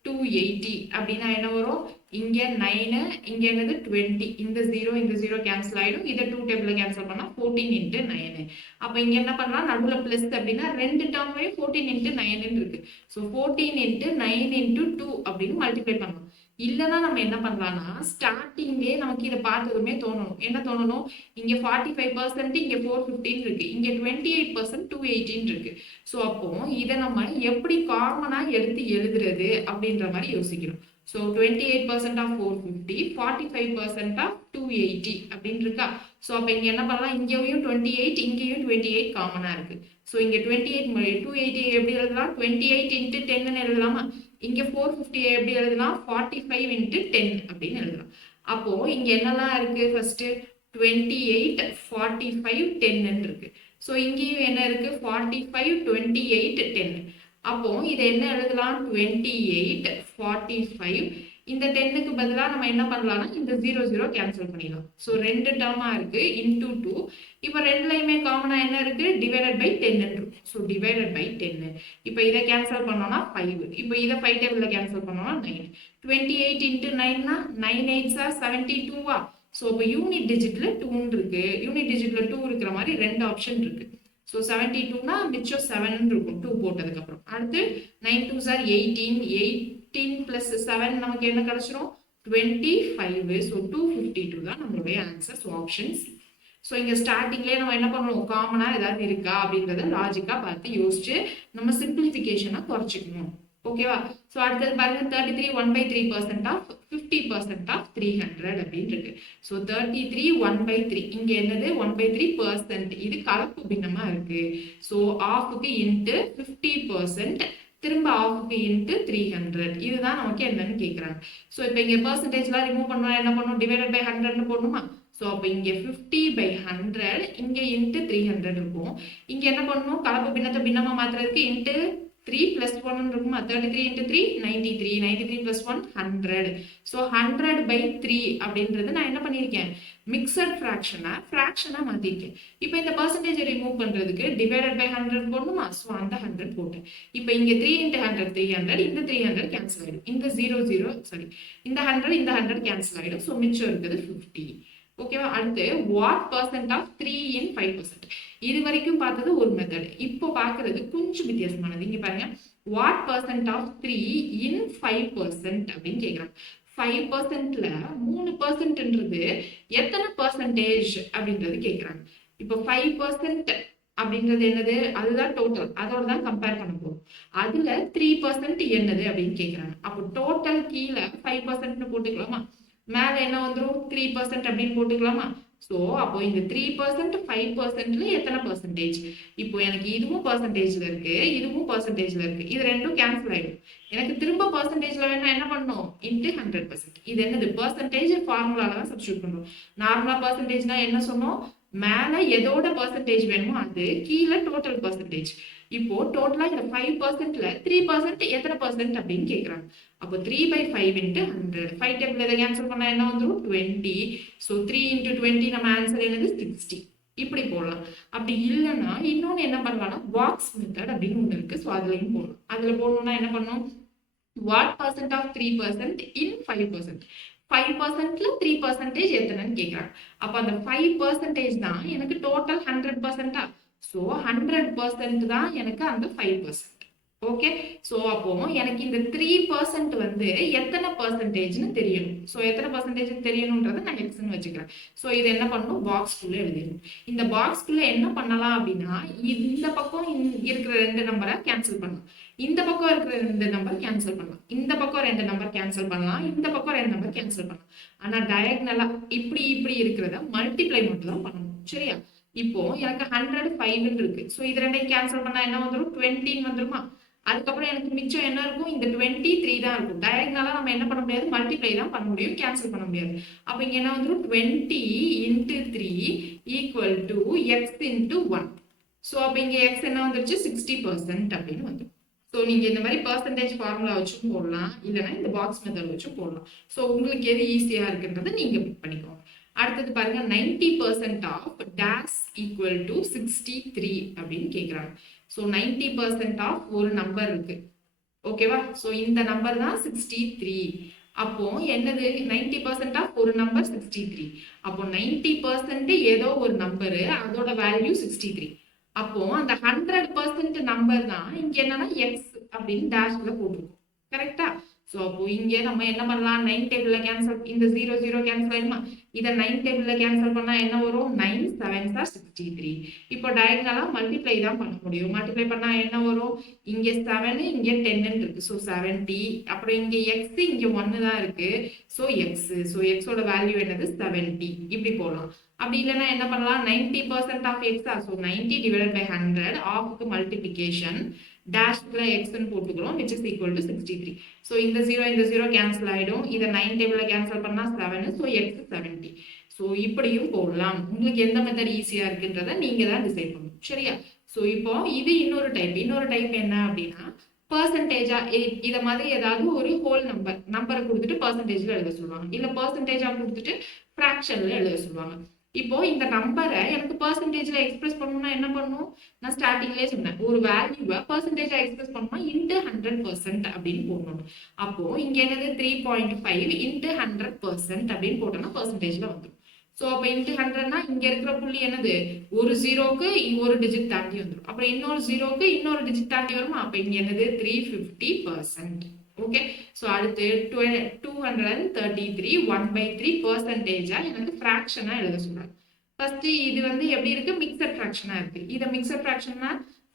280 அப்படின்னா என்ன வரும், இங்க 9, இங்க என்னது 20, இந்த 0 கேன்சல் ஆயிடும். இதை 2 டேபிள்ல கேன்சல் பண்ணா 14 into 9. அப்ப இங்க என்ன பண்ணலாம், நடுவுல பிளஸ் அப்படின்னா ரெண்டு டேர்மே 14 into 9 இருக்கு. ஸோ 14 into 9 into 2 அப்படின்னு மல்டிப்ளை பண்ணலாம். இல்லைன்னா நம்ம என்ன பண்ணலாம்னா, ஸ்டார்டிங்கே நமக்கு இதை பார்த்ததுமே தோணணும். என்ன தோணணும், இங்க 45% இங்க 415 இருக்கு, இங்க 28% 218 இருக்கு. ஸோ அப்போ இதை நம்ம எப்படி காமனா எடுத்து எழுதுறது அப்படின்ற மாதிரி யோசிக்கணும். ஸோ 28% of 450, 45% of 280 அப்படின்னு இருக்கா. ஸோ அப்போ இங்க என்ன பண்ணலாம், இங்கேயும் 28 இங்கேயும் 28 காமனா இருக்கு. ஸோ இங்க 28 280 எப்படி எழுதலாம், 28 into 10 எழுதலாமா. இங்க 450 எப்படி எழுதலாம், 45 into 10 அப்படின்னு எழுதலாம். அப்போ இங்க என்னெல்லாம் இருக்கு, ஃபர்ஸ்ட் 28 45 10 இருக்கு. ஸோ இங்கேயும் என்ன இருக்கு, 45 28 10. அப்போ இதை என்ன எழுதலாம், 28 45, இந்த 10க்கு பதிலாக நம்ம என்ன பண்ணலாம்னா இந்த 0 கேன்சல் பண்ணிடலாம். ஸோ ரெண்டு டேர்மா இருக்கு, இன்டூ 2. இப்போ ரெண்டுலையுமே காமனா என்ன இருக்கு, டிவைடட் பை 10 இருக்கும். So divided by 10. இப்போ இதை கேன்சல் பண்ணோம்னா 5. இப்போ இதை 5 டேபிள்ல கேன்சல் பண்ணோம்னா 9. 28 into 9னா 9 8s are 72வா. ஸோ இப்போ யூனிட் டிஜிட்ல 2 இருக்கு, யூனிட் டிஜிட்ல 2 இருக்கிற மாதிரி ரெண்டு ஆப்ஷன் இருக்கு. ஸோ 72னா மிச்சம் 7 இருக்கும் 2 போட்டதுக்கு அப்புறம். அடுத்து 9 2s are 18, 18 plus 7 நமக்கு என்ன கிடைச்சிரும், 25. ஸோ 252 தான் நம்மளுடைய answer. So option C. So இங்க ஸ்டார்டிங்லேயே நம்ம என்ன பண்ணணும், காமனா ஏதாவது இருக்கா அப்படின்றத லாஜிக்கா பார்த்து யோசிச்சு நம்ம சிம்பிளிஃபிகேஷனை குறைச்சிக்கணும். ஓகேவா? ஸோ அடுத்தது பாருங்க, 33 1/3% of 50% of 300 அப்படின்னு இருக்கு. ஸோ 33 1/3, இங்க என்னது 1/3%, இது கலப்பு பின்னமா இருக்கு. ஸோ ஆஃப்க்கு இன்ட்டு 50%, திரும்ப ஆஃப்க்கு இன்ட்டு 300, இதுதான் நமக்கு என்னன்னு கேட்குறாங்க. ஸோ இப்போ இங்கே பர்சன்டேஜ்லாம் ரிமூவ் பண்ணா என்ன பண்ணும், டிவைடட் பை 100ன்னு போடணுமா. ஸோ அப்போ இங்கே 50 by 100, இங்கே இன்ட்டு 300 இருக்கும். இங்கே என்ன பண்ணணும், கலப்பு பின்னத்தை பின்னமா மாத்துறதுக்கு இன்ட்டு 3 plus 1 இருக்குமா 33 into 3 93 93 plus 1 100 so 100 by 3 அப்படின்றது நான் என்ன பண்ணியிருக்கேன் மிக்சட் ஃப்ராக்ஷனா மாத்திருக்கேன் இப்போ இந்த பர்சன்டேஜ் ரிமூவ் பண்றதுக்கு டிவைடட் பை 100 போடணுமா ஸோ அந்த 100 போட்டேன் இப்போ இங்க 3 into 100 300 இந்த 300 கேன்சல் ஆயிடும் இந்த 0 சாரி இந்த 100 கேன்சல் ஆயிடும் ஸோ மிச்சம் இருக்குது 50 ஓகேவா அடுத்து வாட் பர்சன்ட் ஆஃப் 3 in 5% இது வரைக்கும் பார்த்தது ஒரு மெத்தட் இப்போ பார்க்கறது கொஞ்சம் வித்தியாசமானது இங்க பாருங்க வாட் பர்சன்ட் ஆஃப் 3 in 5% அப்படின்னு கேட்குறாங்க 5%ல 3%ன்றது எத்தனை பர்சன்டேஜ் அப்படின்றது கேட்குறாங்க இப்போ 5% அப்படின்றது என்னது அதுதான் டோட்டல் அதோட தான் கம்பேர் பண்ண போறோம் அதுல 3% என்னது அப்படின்னு கேட்குறாங்க அப்போ டோட்டல் கீழே 5%ன்னு போட்டுக்கலாமா மேல என்ன வந்துரும் 3% அப்படின்னு போட்டுக்கலாமா சோ அப்போ இந்த 3% 5%ல எத்தனை பர்சன்டேஜ் இப்போ எனக்கு இதுவும் பர்சன்டேஜ்ல இருக்கு இதுவும் பர்சன்டேஜ்ல இருக்கு இது ரெண்டும் கேன்சல் ஆயிடும் எனக்கு திரும்ப பர்சன்டேஜ்ல வேணா என்ன பண்ணணும் இன்டு 100% இது என்னது பர்சன்டேஜ் ஃபார்முலால தான் சப்ஸ்டிட்யூட் பண்றோம் நார்மலா பர்சன்டேஜ்னா என்ன சொன்னோம் மேல எதோட பர்சன்டேஜ் வேணுமோ அது கீழே டோட்டல் பர்சன்டேஜ் இப்போ டோட்டலா இந்த 5%ல 3% எத்தனை பர்சன்ட் அப்படின்னு கேக்குறாங்க அப்போ 3 by 5 into 100 5 டேபிள் இதை கேன்சல் பண்ணா என்ன வந்துரும் 20 so 3 into 20 நம்ம ஆன்சர் என்னது 60 இப்படி போடலாம் அப்படி இல்லைன்னா இன்னொன்னு என்ன பண்ணலாம்னா பாக்ஸ் மெத்தட் அப்படின்னு ஒண்ணு இருக்கு ஸோ அதுலயும் போடலாம் அதுல போடணும்னா என்ன பண்ணணும் வாட் பர்சன்ட் ஆஃப் 3% in 5% 5%ல 3% எத்தனைன்னு கேட்குறாங்க அப்போ அந்த 5% தான் எனக்கு டோட்டல் 100%ஆ ஸோ 100% தான் எனக்கு அந்த 5% ஓகே ஸோ அப்போ எனக்கு இந்த 3% வந்து எத்தனை பர்சன்டேஜ்னு தெரியணும் ஸோ எத்தனை பர்சன்டேஜ் தெரியணுன்றதை நான் எக்ஸ்ன்னு வச்சுக்கிறேன் ஸோ இது என்ன பண்ணணும் பாக்ஸ்குள்ள எழுதிடணும் இந்த பாக்ஸ்குள்ள என்ன பண்ணலாம் அப்படின்னா இந்த பக்கம் இருக்கிற 2 நம்பரை கேன்சல் பண்ணலாம் இந்த பக்கம் இருக்கிற 2 நம்பர் கேன்சல் பண்ணலாம் இந்த பக்கம் 2 நம்பர் கேன்சல் பண்ணலாம் இந்த பக்கம் 2 நம்பர் கேன்சல் பண்ணலாம் ஆனா டயக்னலா இப்படி இருக்கிறத மல்டிப்ளை மட்டும் தான் பண்ணணும் சரியா இப்போ எனக்கு 105 இருக்கு ஸோ இது ரெண்டையும் கேன்சல் பண்ணா என்ன வந்துடும் 20 வந்துருமா அதுக்கப்புறம் எனக்கு மிச்சம் என்ன இருக்கும் இந்த 23 தான் இருக்கும் டயக்னலா நம்ம என்ன பண்ண முடியாது மல்டிப்ளை தான் பண்ண முடியும் கேன்சல் பண்ண முடியாது அப்ப இங்க என்ன வந்துடும் 20 into 3 equal to x into 1 so அப்ப இங்க x என்ன வந்துருச்சு 60% அப்படின்னு வந்துடும் ஸோ நீங்க இந்த மாதிரி பர்சன்டேஜ் ஃபார்முலா வச்சும் போடலாம் இல்லைன்னா இந்த பாக்ஸ் மெத்தட் வச்சும் போடலாம் ஸோ உங்களுக்கு எது ஈஸியா இருக்குன்றதை நீங்க பிக் பண்ணிக்கோங்க அடுத்தது பாருங்க 90% ஆஃப் டேஷ் ஈக்குவல் டு 63 அப்படின்னு கேட்குறாங்க ஸோ 90% ஆஃப் ஒரு நம்பர் இருக்கு ஓகேவா ஸோ இந்த நம்பர் தான் 63 அப்போ என்னது 90% ஆஃப் ஒரு நம்பர் 63 அப்போ 90% ஏதோ ஒரு நம்பரு அதோட வேல்யூ 63 அப்போ அந்த 100% நம்பர் தான் இங்க என்னன்னா எக்ஸ் அப்படின்னு டேஷ்ல போட்டிருக்கோம் கரெக்டா ஸோ அப்போ இங்கே நம்ம என்ன பண்ணலாம் 9 டேபிள்ல கேன்சல் இந்த 0 கேன்சல் ஆயிடுமா இதை 9 டேபிள்ல கேன்சல் பண்ணா என்ன வரும் 9 7s are 63 இப்போ டயக்னலா மல்டிப்ளை தான் பண்ண முடியும் மல்டிப்ளை பண்ணா என்ன வரும் இங்க 7 இங்க 10 இருக்கு ஸோ 70 அப்புறம் இங்க எக்ஸ் இங்க 1 தான் இருக்கு ஸோ எக்ஸ் ஸோ எக்ஸோட வேல்யூ என்னது 70 இப்படி போடலாம் அப்படி இல்லைன்னா என்ன பண்ணலாம் 90% ஆஃப் எக்ஸா ஸோ 90 divided by 100 ஆஃப்க்கு மல்டிபிளிகேஷன் டேஷ்ல எக்ஸ்ன்னு போட்டுக்கிறோம் which is equal to 63 so இந்த 0 கேன்சல் ஆயிடும் இதை 9 டேபிள்ல கேன்சல் பண்ணா 7 ஸோ எக்ஸ் 70 ஸோ இப்படியும் போடலாம் உங்களுக்கு எந்த மெத்தட் ஈஸியா இருக்குன்றதை நீங்க தான் டிசைட் பண்ணணும் சரியா ஸோ இப்போ இது இன்னொரு டைப் என்ன அப்படின்னா பர்சன்டேஜா இத மாதிரி ஏதாவது ஒரு ஹோல் நம்பரை கொடுத்துட்டு பர்சன்டேஜ்ல எழுத சொல்லுவாங்க இல்ல பர்சன்டேஜா கொடுத்துட்டு ஃபிராக்ஷன்ல எழுத சொல்லுவாங்க இப்போ இந்த நம்பரை எனக்கு பர்சன்டேஜ்ல எக்ஸ்பிரஸ் பண்ணணும்னா என்ன பண்ணணும் நான் ஸ்டார்டிங்லேயே சொன்னேன் ஒரு வேல்யூவை பர்சன்டேஜா எக்ஸ்பிரஸ் பண்ணணும்னா இன்ட்டு 100% அப்படின்னு போடணும் அப்போ இங்க என்னது 3.5 இன்ட்டு 100% அப்படின்னு போட்டோம்னா பர்சன்டேஜ்ல வந்துடும் ஸோ அப்போ இன்ட்டு 100னா இங்க இருக்கிற புள்ளி என்னது ஒரு ஜீரோக்கு ஒரு டிஜிட் தாண்டி வந்துடும் அப்புறம் இன்னொரு ஜீரோக்கு இன்னொரு டிஜிட் தாண்டி வருமா அப்போ இங்க என்னது 350% ஓகே ஸோ அடுத்து 233 1/3% எனக்கு ஃப்ராக்ஷனா எழுத சொல்றாங்க ஃபர்ஸ்ட் இது வந்து எப்படி இருக்கு மிக்சட் ஃப்ராக்ஷனா இருக்கு இதை மிக்சட்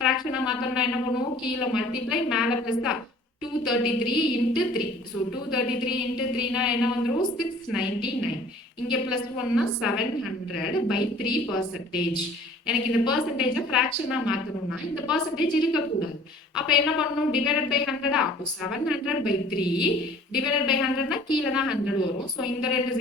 ஃப்ராக்ஷனா மாத்தோம்னா என்ன பண்ணுவோம் கீழே மல்டிப்ளை மேல பிளஸ் தான் 233 into 3 ஸோ 233 into 3னா என்ன வந்துடும் 699 இங்க பிளஸ் 1னா 700/3% எனக்கு இந்த பர்சன்டேஜை ஃப்ராக்ஷனா மாத்தணும்னா இந்த பர்சன்டேஜ் இருக்கக்கூடாது அப்ப என்ன பண்ணணும் டிவைடட் பை 100 அப்போ 700/3 டிவைடட் பை 100னா கீழே தான் 100 வரும் ஸோ இந்த 2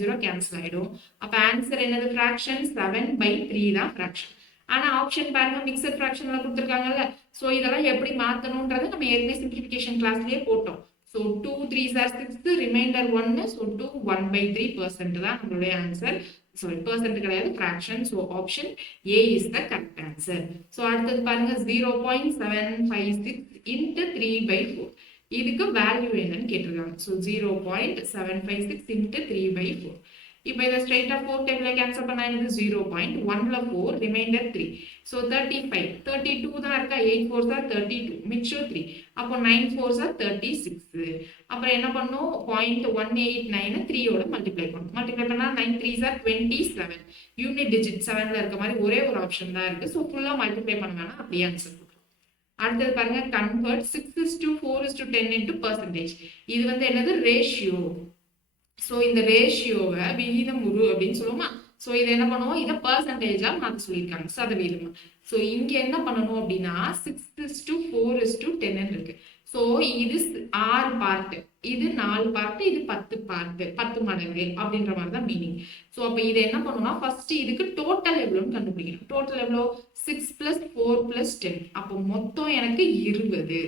0 கேன்சல் ஆயிடும் அப்ப ஆன்சர் என்னது ஃப்ராக்ஷன் 7/3 தான் ஃப்ராக்ஷன் ஆனா ஆப்ஷன் பாருங்க மிக்சட் ஃபிராக்ஷன்ல கொடுத்துருக்காங்கல்ல. ஸோ இதெல்லாம் எப்படி மாத்தணும்ன்றதை நம்ம ஏற்கனவே சிம்பிளிஃபிகேஷன் கிளாஸ்லயே போட்டோம். So 2 3s are 6, reminder 1. So 2 1/3% தான் நம்மளுடைய ஆன்சர். சாரி பெர்சென்ட் கிடையாது, fraction. So option A is the correct answer. So அடுத்தது பாருங்க 0.756 இன்ட்டு 3/4. இதுக்கு வேல்யூ என்னன்னு கேட்டிருக்காங்க. So 0.756 into 3/4. இப்போ இதை ஸ்ட்ரைட்டா 4 டேபிள கேன்சல் பண்ணா எனக்கு 0.1ல 4 ரிமைண்டர் 3. ஸோ 35 32 தான் இருக்கா. 8 4s are 32, மிச்சம் 3. அப்போ 9 4s are 36. அப்புறம் என்ன பண்ணும், 0.189 3யோட மல்டிப்ளை பண்ணும். மல்டிப்ளை பண்ணா 9 3s are 27. யூனிட் டிஜிட் 7ல இருக்க மாதிரி ஒரே ஒரு ஆப்ஷன் தான் இருக்கு. ஸோ ஃபுல்லா மல்டிப்ளை பண்ண வேணா, அப்படியே ஆன்சர் கொடுக்கும். அடுத்தது பாருங்க கன்வெர்ட் 6:4:10 into percentage. இது வந்து என்னது, ரேஷியோ. ஸோ இந்த ரேஷியோவை விகிதம் உரு அப்படின்னு சொல்லுவோமா. ஸோ இதை என்ன பண்ணுவோம், இதை பர்சன்டேஜா மாற்ற சொல்லியிருக்காங்க, சதவீதமா. ஸோ இங்க என்ன பண்ணணும் அப்படின்னா 6:4:10 இருக்கு. ஸோ இது 6 பார்ட், இது 4 பார்ட், இது 10 பார்ட், 10 மடங்கு அப்படின்ற மாதிரி தான் மீனிங். ஸோ அப்போ இதை என்ன பண்ணணும்னா ஃபர்ஸ்ட் இதுக்கு டோட்டல் எவ்வளோன்னு கண்டுபிடிக்கணும். டோட்டல் எவ்வளோ, 6 + 4 + 10. அப்போ மொத்தம் எனக்கு 20.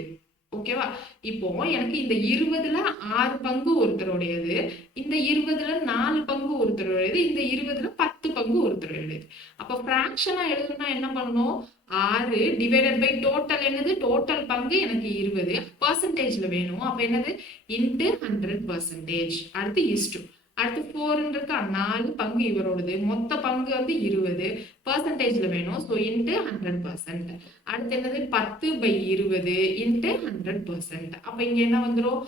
ஓகேவா. இப்போ எனக்கு இந்த 20ல 6 பங்கு ஒருத்தருடையது, இந்த 20ல 4 பங்கு ஒருத்தருடையது, இந்த 20ல 10 பங்கு ஒருத்தருடையது. அப்ப ஃபிராக்ஷனா எழுதணும்னா என்ன பண்ணணும், 6 டிவைடட் பை டோட்டல் என்னது, டோட்டல் பங்கு எனக்கு 20, பர்சன்டேஜ்ல வேணும். அப்ப என்னது, இன்ட்டு 100%. அடுத்து இஸ்டு. அடுத்து 4 இருக்கா, 4 பங்கு இவரோடது, மொத்த பங்கு வந்து 20, பர்சன்டேஜ்ல வேணும். So into 100%. அடுத்து என்னது, 10/20 இன்ட்டு 100%. அப்ப இங்க என்ன வந்துடும்,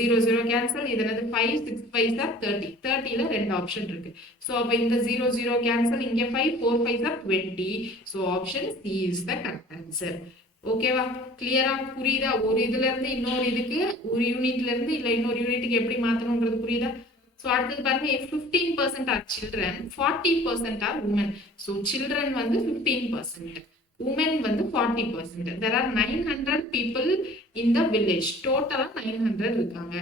0 0 கேன்சல். இது என்னது 5 6 5s are 30. 30ல 2 ஆப்ஷன் இருக்கு. ஸோ அப்ப இந்த 0 0 கேன்சல். இங்க 5 4 5s are 20. So option C is the correct answer. ஓகேவா, கிளியரா புரியுதா. ஒரு இதுல இருந்து இன்னொரு இதுக்கு, ஒரு யூனிட்ல இருந்து இல்ல இன்னொரு யூனிட்டுக்கு எப்படி மாத்தணும்ன்றது புரியுதா. So அடுத்தது பாருங்க, if 15% are children, 40% are women. So children வந்து 15%, women வந்து 40%. There are 900 people in the village. Total 900 இருக்காங்க.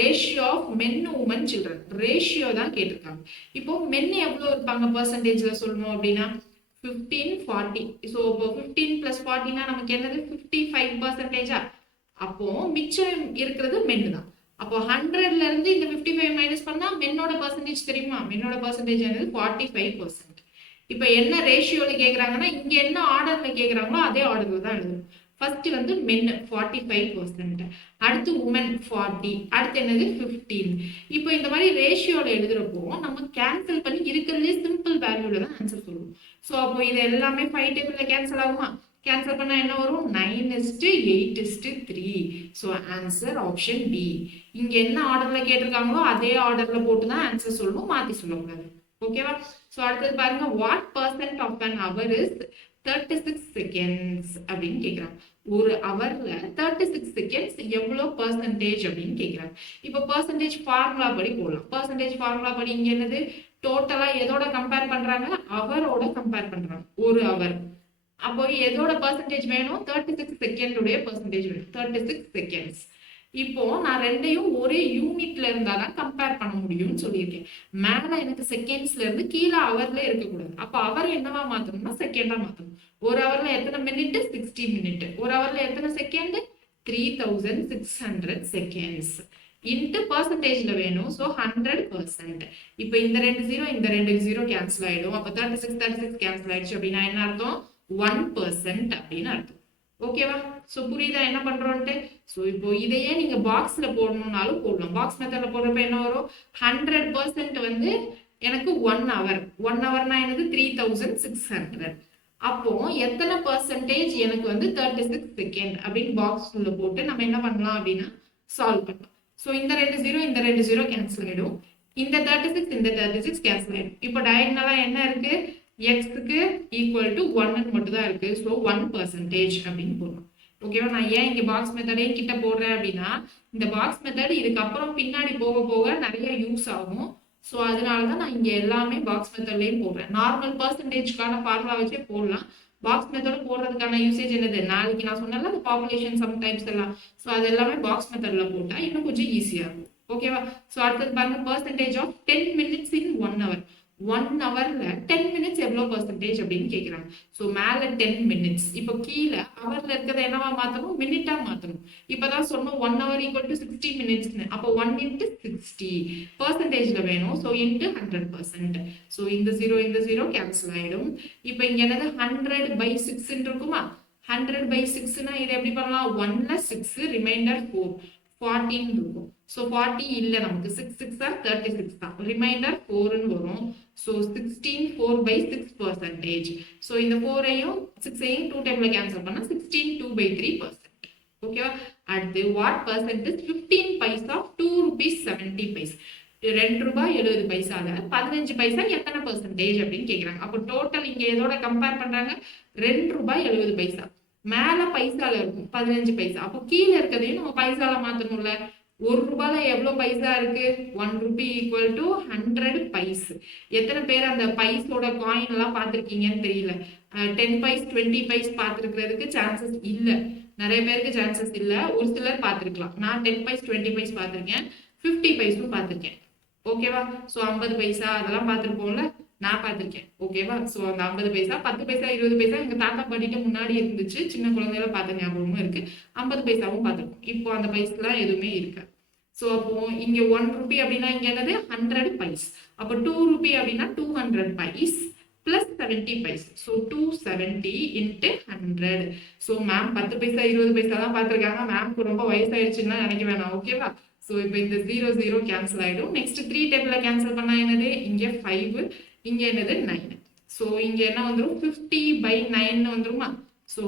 Ratio of men, women, children. Ratio தான் கேட்டிருக்காங்க. இப்போ men எவ்வளவு இருப்பாங்க பர்சன்டேஜ்ல சொல்லணும் அப்படின்னா 15 40. ஸோ இப்போ 15 + 40னா நமக்கு என்னது 55%. அப்போ மிச்சம் இருக்கிறது மென்னு தான். அப்போ 100ல இருந்து இந்த 55 மைனஸ் பண்ணா மென்னோட பர்சன்டேஜ் தெரியுமா, மென்னோட பர்சன்டேஜ் என்னது 45%. இப்போ என்ன ரேஷியோல கேக்குறாங்கன்னா இங்க என்ன ஆர்டர்ல கேக்குறாங்களோ அதே ஆர்டர்ல தான் எழுதணும். ஃபர்ஸ்ட் வந்து மென் 45%, அடுத்து உமன் 40, அடுத்து என்னது 15. இப்போ இந்த மாதிரி ரேஷியோல எழுதுறப்போ நம்ம கேன்சல் பண்ணி இருக்கிறதுலே சிம்பிள் வேல்யூல தான் ஆன்சர் சொல்லுவோம். ஸோ அப்போ இது எல்லாமே 5 டேபிள்ல கேன்சல் ஆகுமா, கேன்சல் பண்ணா என்ன வரும், 9:8:3. So answer option B. இங்க என்ன ஆர்டர்ல கேட்டிருக்காங்களோ அதே ஆர்டர்ல போட்டு தான் ஆன்சர் சொல்லணும், மாத்தி சொல்லக்கூடாது. ஓகேவா. ஸோ அடுத்தது பாருங்க, what % of an hour is 36 seconds அப்படின்னு கேட்குறாங்க. ஒரு ஹவர்ல 36 செகண்ட்ஸ் எவ்வளோ பர்சன்டேஜ் அப்படின்னு கேட்குறாங்க. இப்போ பர்சன்டேஜ் ஃபார்முலா படி போடலாம். பர்சன்டேஜ் ஃபார்முலா படி இங்க என்னது, டோட்டலா எதோட கம்பேர் பண்றாங்க, அவரோட கம்பேர் பண்றாங்க, ஒரு அவர். அப்போ எதோட பர்சன்டேஜ் வேணும், 36 செகண்டுடைய பர்சன்டேஜ் வேணும், 36 செகண்ட்ஸ். இப்போ நான் ரெண்டையும் ஒரே யூனிட்ல இருந்தாதான் கம்பேர் பண்ண முடியும்னு சொல்லியிருக்கேன். மேல எனக்கு செகண்ட்ஸ்ல இருந்து கீழே அவர்ல இருக்கக்கூடாது. அப்ப அவர் என்னவா மாத்தணும்னா செகண்டா மாத்தணும். ஒரு ஹவர்ல எத்தனை மினிட், 60 மினிட். ஒரு ஹவர்ல எத்தனை செகண்ட், 3600 செகண்ட்ஸ். இன்ட்டு பர்சன்டேஜ்ல வேணும். ஸோ 100%. இப்போ இந்த 2 0 இந்த 2 0 கேன்சல் ஆயிடும். அப்போ 36 கேன்சல் ஆயிடுச்சு அப்படின்னா என்ன அர்த்தம், 1% அப்படின்னு அர்த்தம். ஓகேவா. ஸோ புரியுதா என்ன பண்றோம்ட்டு. ஸோ இப்போ இதையே நீங்க பாக்ஸ்ல போடணும்னாலும் போடலாம். பாக்ஸ் மெத்தட்ல போடுறப்ப என்ன வரும், 100% வந்து எனக்கு 1 ஹவர். 1 ஹவர்னா என்னது 3600. அப்போ எத்தனை பர்சன்டேஜ் எனக்கு வந்து 36 செகண்ட் அப்படின்னு பாக்ஸ் உள்ள போட்டு நம்ம என்ன பண்ணலாம் அப்படின்னா சால்வ் பண்ணலாம். ஸோ இந்த 2 0 இந்த 2 0 கேன்சல் ஆயிடும். இந்த 36 இந்த 36 கேன்சல் ஆயிடும். இப்போ டயகனலா என்ன இருக்கு, எக்ஸுக்கு ஈக்குவல் டு 1 மட்டும் தான் இருக்கு. ஸோ 1% அப்படின்னு போடணும். ஓகேவா. நான் ஏன் இங்க பாக்ஸ் மெத்தடே கிட்ட போடுறேன் அப்படின்னா இந்த பாக்ஸ் மெத்தட் இதுக்கப்புறம் பின்னாடி போக போக நிறைய யூஸ் ஆகும். ஸோ அதனாலதான் நான் இங்க எல்லாமே பாக்ஸ் மெத்தட்லயும் போடுறேன். நார்மல் பர்சன்டேஜ்க்கான ஃபார்முலா வச்சே போடலாம். பாக்ஸ் மெத்தட் போடுறதுக்கான யூசேஜ் என்னது, நாளைக்கு நான் சொன்னல அந்த பாப்புலேஷன் சம்டைம்ஸ் எல்லாம். ஸோ அது எல்லாமே பாக்ஸ் மெத்தட்ல போட்டா இன்னும் கொஞ்சம் ஈஸியா இருக்கும். ஓகேவா. ஸோ அடுத்தது பாருங்க, percentage of 10 minutes in 1 hour. 1 ஹவர்ல 10 மினிட்ஸ் எவ்வளோ பர்சன்டேஜ் அப்படின்னு கேட்குறாங்க. ஸோ மேலே 10 மினிட்ஸ், இப்போ கீழே ஹவர்ல இருக்கிறத என்னவா மாற்றணும், மினிட்டா மாற்றணும். இப்போதான் சொன்னோம் 1 ஹவர் ஈக்குவல் டு 60 மினிட்ஸ்னு. அப்போ 1 இன்ட்டு 60 பர்சன்டேஜ்ல வேணும். So into 100%. ஸோ இந்த 0 கேன்சல் ஆயிடும். இப்போ இங்க என்னது 100/6 இருக்குமா, 100/6னா இது எப்படி பண்ணலாம், 1ல 6 ரிமைண்டர் 4 14 இருக்கும். ஸோ 40 இல்லை, நமக்கு 6 6 ஆர் 36 தான், ரிமைண்டர் 4ன்னு வரும். ஸோ 16 4/6%. ஸோ இந்த 4ஐயும் 6ஐயும் 2 டைம்ல கேன்சல் பண்ணா 16 2/3%. ஓகேவா. அடுத்து வாட் பர்சன்டேஜ் 15 பைசா 2 rupees 70 பைஸ். 2 ரூபாய் 70 பைசால 15 பைசா எத்தனை பர்சன்டேஜ் அப்படின்னு கேட்குறாங்க. அப்போ டோட்டல் இங்க எதோட கம்பேர் பண்றாங்க, 2 ரூபாய் 70 பைசா. மேல பைசால இருக்கும் 15 பைசா. அப்போ கீழே இருக்கிறதையும் நம்ம பைசால மாத்தணும்ல. 1 ரூபாயில எவ்வளவு பைசா இருக்கு, 1 ரூபி ஈக்குவல் டு 100 பைஸ். எத்தனை பேர் அந்த பைஸோட காயின் எல்லாம் பார்த்துருக்கீங்கன்னு தெரியல. 10 பைஸ் 20 பைஸ் பார்த்துருக்கிறதுக்கு சான்சஸ் இல்லை, நிறைய பேருக்கு சான்சஸ் இல்லை. ஒரு சிலர் பார்த்துருக்கலாம். நான் 10 பைஸ் 20 பைஸ் பார்த்துருக்கேன், 50 பைஸும் பார்த்துருக்கேன். ஓகேவா. ஸோ 50 பைசா அதெல்லாம் பார்த்துருப்போம்ல, நான் பார்த்துருக்கேன். ஓகேவா. ஸோ அந்த 50 பைசா 10 பைசா 20 பைசா எங்க தாத்தா பாட்டிட்டு முன்னாடி இருந்துச்சு, சின்ன குழந்தையில பார்த்த ஞாபகமும் இருக்கு. 50 பைசாவும் பார்த்துருக்கோம். இப்போ அந்த பைஸ்லாம் எதுவுமே இருக்கு. ஸோ அப்போ இங்க 1 ரூபி அப்படின்னா இங்க என்னது 100 பைஸ். அப்போ 2 ரூபி அப்படின்னா 200 paise plus 70 paise. So 270 into 100. So ma'am 10 paisa 20 paisa தான் பார்த்துருக்காங்க, மேம்க்கு ரொம்ப வயசாயிடுச்சுன்னா நினைக்க வேணாம். ஓகேவா. ஸோ இப்போ இந்த 0 கேன்சல் ஆயிடும். நெக்ஸ்ட் 3 டேபிள்ல கேன்சல் பண்ணா என்னது, இங்க 5, இங்க என்னது 9. ஸோ இங்க என்ன வந்துடும் 50/9 வந்துருமா. ஸோ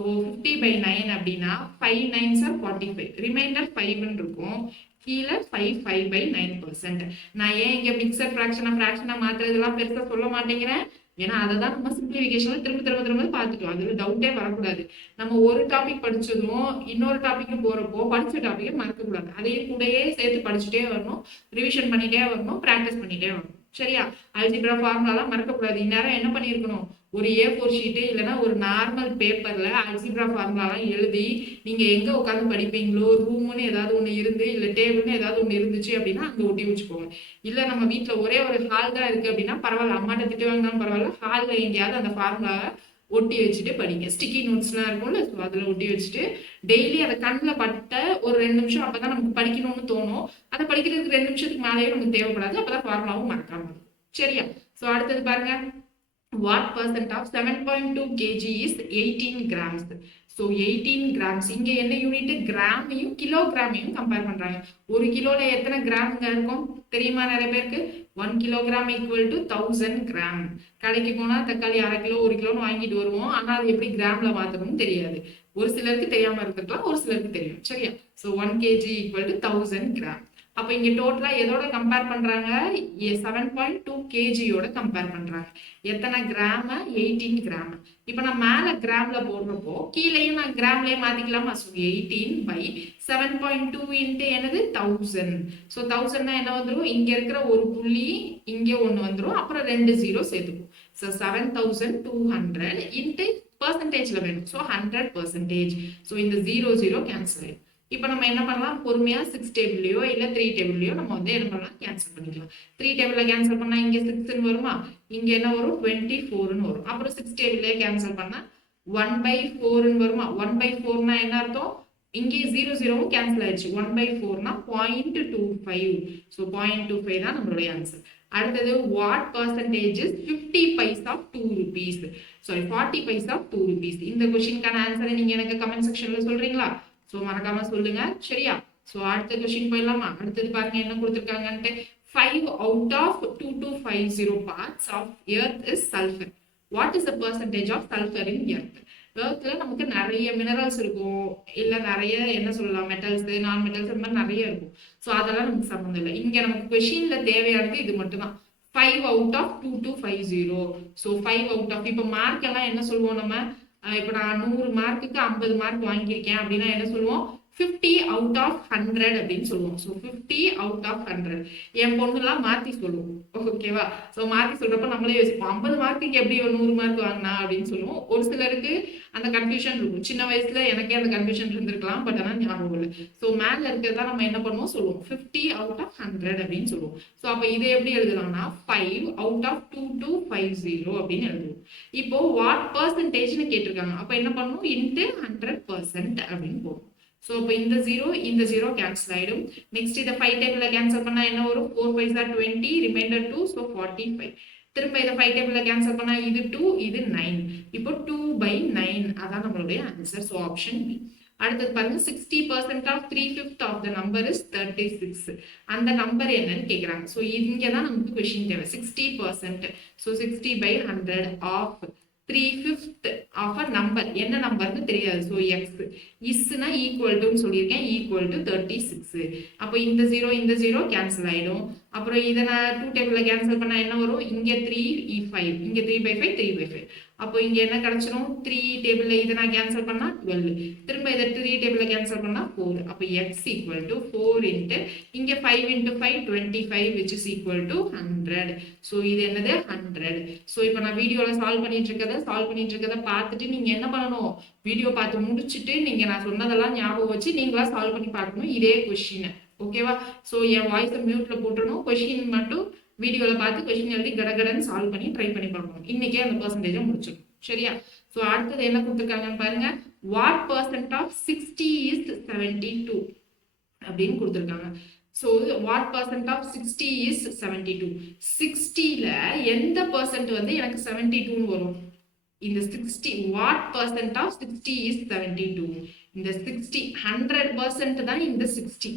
50/9 அப்படின்னா 5 9s are 45, ரிமைண்டர் 5ன்னு இருக்கும். கீழே 5/9%. நான் ஏன் இங்க மிக்சர் ஃபிராக்ஷனா மாத்துறதுலாம் பெருசா சொல்ல மாட்டேங்கிறேன், ஏன்னா அதை தான் நம்ம சிம்பிளிஃபிகேஷன்ல திரும்ப பார்த்துட்டோம். அதுல டவுட்டே வரக்கூடாது. நம்ம ஒரு டாபிக் படிச்சதும் இன்னொரு டாபிக் போறப்போ படிச்ச டாபிக்கை மறக்கக்கூடாது. அதையும் கூடயே சேர்த்து படிச்சுட்டே வரணும், ரிவிஷன் பண்ணிட்டே வரணும், பிராக்டிஸ் பண்ணிட்டே வரணும். சரியா. அல்ஜிப்ரா ஃபார்முலாலாம் மறக்கக்கூடாது. இந்நேரம் என்ன பண்ணியிருக்கணும், ஒரு A4 ஷீட்டு இல்லைன்னா ஒரு நார்மல் பேப்பர்ல அல்ஜிப்ரா ஃபார்முலாலாம் எழுதி நீங்க எங்க உட்காந்து படிப்பீங்களோ, ரூம்னு ஏதாவது ஒண்ணு இருந்து இல்ல டேபிள்னு ஏதாவது ஒண்ணு இருந்துச்சு அப்படின்னா அங்க ஒட்டி வச்சுக்கோங்க. இல்ல நம்ம வீட்டுல ஒரே ஒரு ஹால் தான் இருக்கு அப்படின்னா பரவாயில்ல, அம்மாட்ட திட்டு வாங்கினாலும் பரவாயில்ல, ஹால்ல எங்கேயாவது அந்த ஃபார்முலாவை ஒட்டி வச்சுட்டு படிங்க. ஸ்டிக்கி நோட்ஸ்லாம் இருக்கும்ல, ஸோ அதில் ஒட்டி வச்சுட்டு டெய்லி அதை கண்ணில் பட்ட ஒரு 2 நிமிஷம் அப்பதான் நமக்கு படிக்கணும்னு தோணும். அதை படிக்கிறதுக்கு 2 நிமிஷத்துக்கு மேலேயே நமக்கு தேவைப்படாது. அப்பதான் ஃபார்முலாவும் மறக்காம இருக்கும். சரியா. ஸோ அடுத்தது பாருங்க, what percent of 7.2 kg is 18 grams. So 18 grams. இங்க என்ன யூனிட், கிராமையும் கிலோகிராமையும் கம்பேர் பண்றாங்க. ஒரு கிலோல எத்தனை கிராம்ங்க இருக்கும் தெரியுமா நிறைய பேருக்கு, 1 கிலோகிராம் ஈக்குவல் டு 1000 கிராம். கடைக்கு போனா தக்காளி 1/2 கிலோ 1 கிலோன்னு வாங்கிட்டு வருவோம், ஆனா அது எப்படி கிராம்ல மாத்தணும்னு தெரியாது. ஒரு சிலருக்கு தெரியாம இருந்திருக்கலாம், ஒரு சிலருக்கு தெரியும். சரியா. So 1 kg equal to 1000 gram. அப்போ இங்க டோட்டலா எதோட கம்பேர் பண்றாங்க, 7.2 kgயோட கம்பேர் பண்றாங்க. எத்தனை கிராம், 18 கிராம். இப்போ நான் மேல கிராம்ல போடுறப்போ கீழேயும் நான் கிராம்லயே மாத்திக்கலாமா. ஸோ 18/7.2 இன்ட்டு என்னது 1000. ஸோ 1000 என்ன வந்துடும், இங்க இருக்கிற ஒரு புள்ளி இங்க ஒண்ணு வந்துடும், அப்புறம் 2 0 சேர்த்துக்கும். ஸோ 7200 இன்ட்டு பர்சன்டேஜ்ல வேணும். ஸோ 100%. ஸோ இந்த 0 கேன்சல் ஆயிடும். இப்போ நம்ம என்ன பண்ணலாம், பொறுமையா 6 டேபிள்லயோ இல்ல 3 டேபிள்லயோ நம்ம வந்து என்ன பண்ணலாம், கேன்சல் பண்ணிக்கலாம். 3 டேபிள்ல கேன்சல் பண்ணா இங்க 6ன்னு வருமா, இங்க என்ன வரும் 24ன்னு வரும். அப்புறம் 6 டேபிள்லயே கேன்சல் பண்ணா 1/4ன்னு வருமா. 1/4னா என்ன அர்த்தம், இங்கே 0 கேன்சல் ஆயிடுச்சு. 1/4னா 0.25. ஸோ 0.25 தான் நம்மளுடைய ஆன்சர். அடுத்தது what percentage 50 paise of 2 rupees. Sorry 40 paise of 2 rupees. இந்த கொஸ்டினுக்கான ஆன்சரை நீங்க எனக்கு கமெண்ட் செக்ஷன்ல சொல்றீங்களா. ஸோ மறக்காம சொல்லுங்க. சரியா. ஸோ அடுத்த கொஸ்டின் போயிடலாமா. அடுத்தது பாருங்க என்ன கொடுத்துருக்காங்கன்ட்டு. 5 out of 2250 parts of earth is sulfur. What is the percentage of sulfur in earth? earthல நமக்கு நிறைய மினரல்ஸ் இருக்கும், இல்ல நிறைய என்ன சொல்லலாம் மெட்டல்ஸ், நான் மெட்டல்ஸ், அந்த மாதிரி நிறைய இருக்கும். ஸோ அதெல்லாம் நமக்கு சம்மந்தம் இல்லை. இங்க நமக்கு கொஸ்டின்ல தேவையானது இது மட்டும் தான். 5 out of 2250. So 5 out of, இப்போ மார்க் எல்லாம் என்ன சொல்லுவோம் நம்ம, இப்போ நான் 100 மார்க்குக்கு 50 மார்க் வாங்கியிருக்கேன் அப்படின்னா என்ன சொல்லுவோம், 50 அவுட் ஆஃப் 100 அப்படின்னு சொல்லுவோம். ஸோ 50 அவுட் ஆஃப் 100 என் பொண்ணுலாம் மாற்றி சொல்லுவோம். ஓகேவா? ஸோ மாற்றி சொல்கிறப்ப நம்மளே யோசிப்போம் 50 மார்க்குக்கு எப்படி 100 மார்க் வாங்கினா அப்படின்னு சொல்லுவோம். ஒரு சிலருக்கு அந்த கன்ஃபியூஷன் இருக்கும். சின்ன வயசுல எனக்கே அந்த கன்ஃபியூஷன் இருந்திருக்கலாம். பட் ஆனால் ஞாபகம் இல்லை. ஸோ மேலே இருக்கிறதா நம்ம என்ன பண்ணுவோம் சொல்லுவோம் 50 அவுட் ஆஃப் 100 அப்படின்னு சொல்லுவோம். ஸோ அப்போ இதை எப்படி எழுதலாம்னா 5 அவுட் ஆஃப் 2250 அப்படின்னு எழுதுவோம். இப்போ வாட் பர்சன்டேஜ்னு கேட்டிருக்காங்க. அப்போ என்ன பண்ணுவோம் இன்ட்டு 100% அப்படின்னு போகும். ஸோ இப்போ இந்த ஜீரோ கேன்சல் ஆகிடும். நெக்ஸ்ட் இதை 5 டேபிளில் கேன்சல் பண்ணால் என்ன வரும் 4 5 20 ரிமைண்டர் 2 ஸோ 45. திரும்ப இதை 5 டேபிளில் கேன்சல் பண்ணால் இது 2 இது 9. இப்போ 2/9 அதான் நம்மளுடைய ஆன்சர். So option B. அடுத்தது பாருங்க 60% of 3/5 of the number is 36. அந்த நம்பர் என்னன்னு கேட்குறாங்க. ஸோ இங்கே தான் நமக்கு கொஸ்டின் தேவை 60%. So 60/100 of 3/5 of a number என்ன நம்பர்னு தெரியாது. ஸோ எக்ஸ் இஸ்னா ஈக்குவல் டுன்னு சொல்லியிருக்கேன் ஈக்குவல் டு 36. அப்போ இந்த ஜீரோ கேன்சல் ஆகிடும். அப்புறம் இதை நான் 2 டேபிளில் கேன்சல் பண்ணால் என்ன வரும் இங்கே 3/5 இங்கே 3/5 3/5. அப்போ இங்கே என்ன கிடைச்சிடும் 3 டேபிளில் இதை நான் கேன்சல் பண்ணால் 12. திரும்ப இதை 3 டேபிளில் கேன்சல் பண்ணால் 4. அப்போ எக்ஸ் ஈக்குவல் டு 4 இன்ட்டு இங்கே 5 into 5 25 which is equal to 100. So இது என்னது 100. ஸோ இப்போ நான் வீடியோவில் சால்வ் பண்ணிட்டு இருக்கதை பார்த்துட்டு நீங்கள் என்ன பண்ணணும் வீடியோ பார்த்து முடிச்சுட்டு நீங்கள் நான் சொன்னதெல்லாம் ஞாபகம் வச்சு நீங்களா சால்வ் பண்ணி பார்க்கணும் இதே கொஸ்டினை. ஓகேவா? ஸோ என் வாய்ஸை மியூட்டில் போட்டுடணும். கொஸ்டின் மட்டும் வீடியோவில் பார்த்து கொஸ்டின் எழுதி கடகடன்னு சால்வ் பண்ணி ட்ரை பண்ணி பார்க்கணும். இன்னைக்கே அந்த பர்சன்டேஜை முடிச்சிடும். சரியா? ஸோ அடுத்தது என்ன கொடுத்துருக்காங்கன்னு பாருங்க. வாட் பர்சன்ட் ஆஃப் 60 இஸ் 72 அப்படின்னு கொடுத்துருக்காங்க. So what percent of 60 is 72. 60ல எந்த பர்சன்ட் வந்து எனக்கு 72ன்னு வரும்? இந்த 60 வாட் பர்சன்ட் ஆஃப் 60 இஸ் 72. இந்த 60 100% தான் இந்த 60.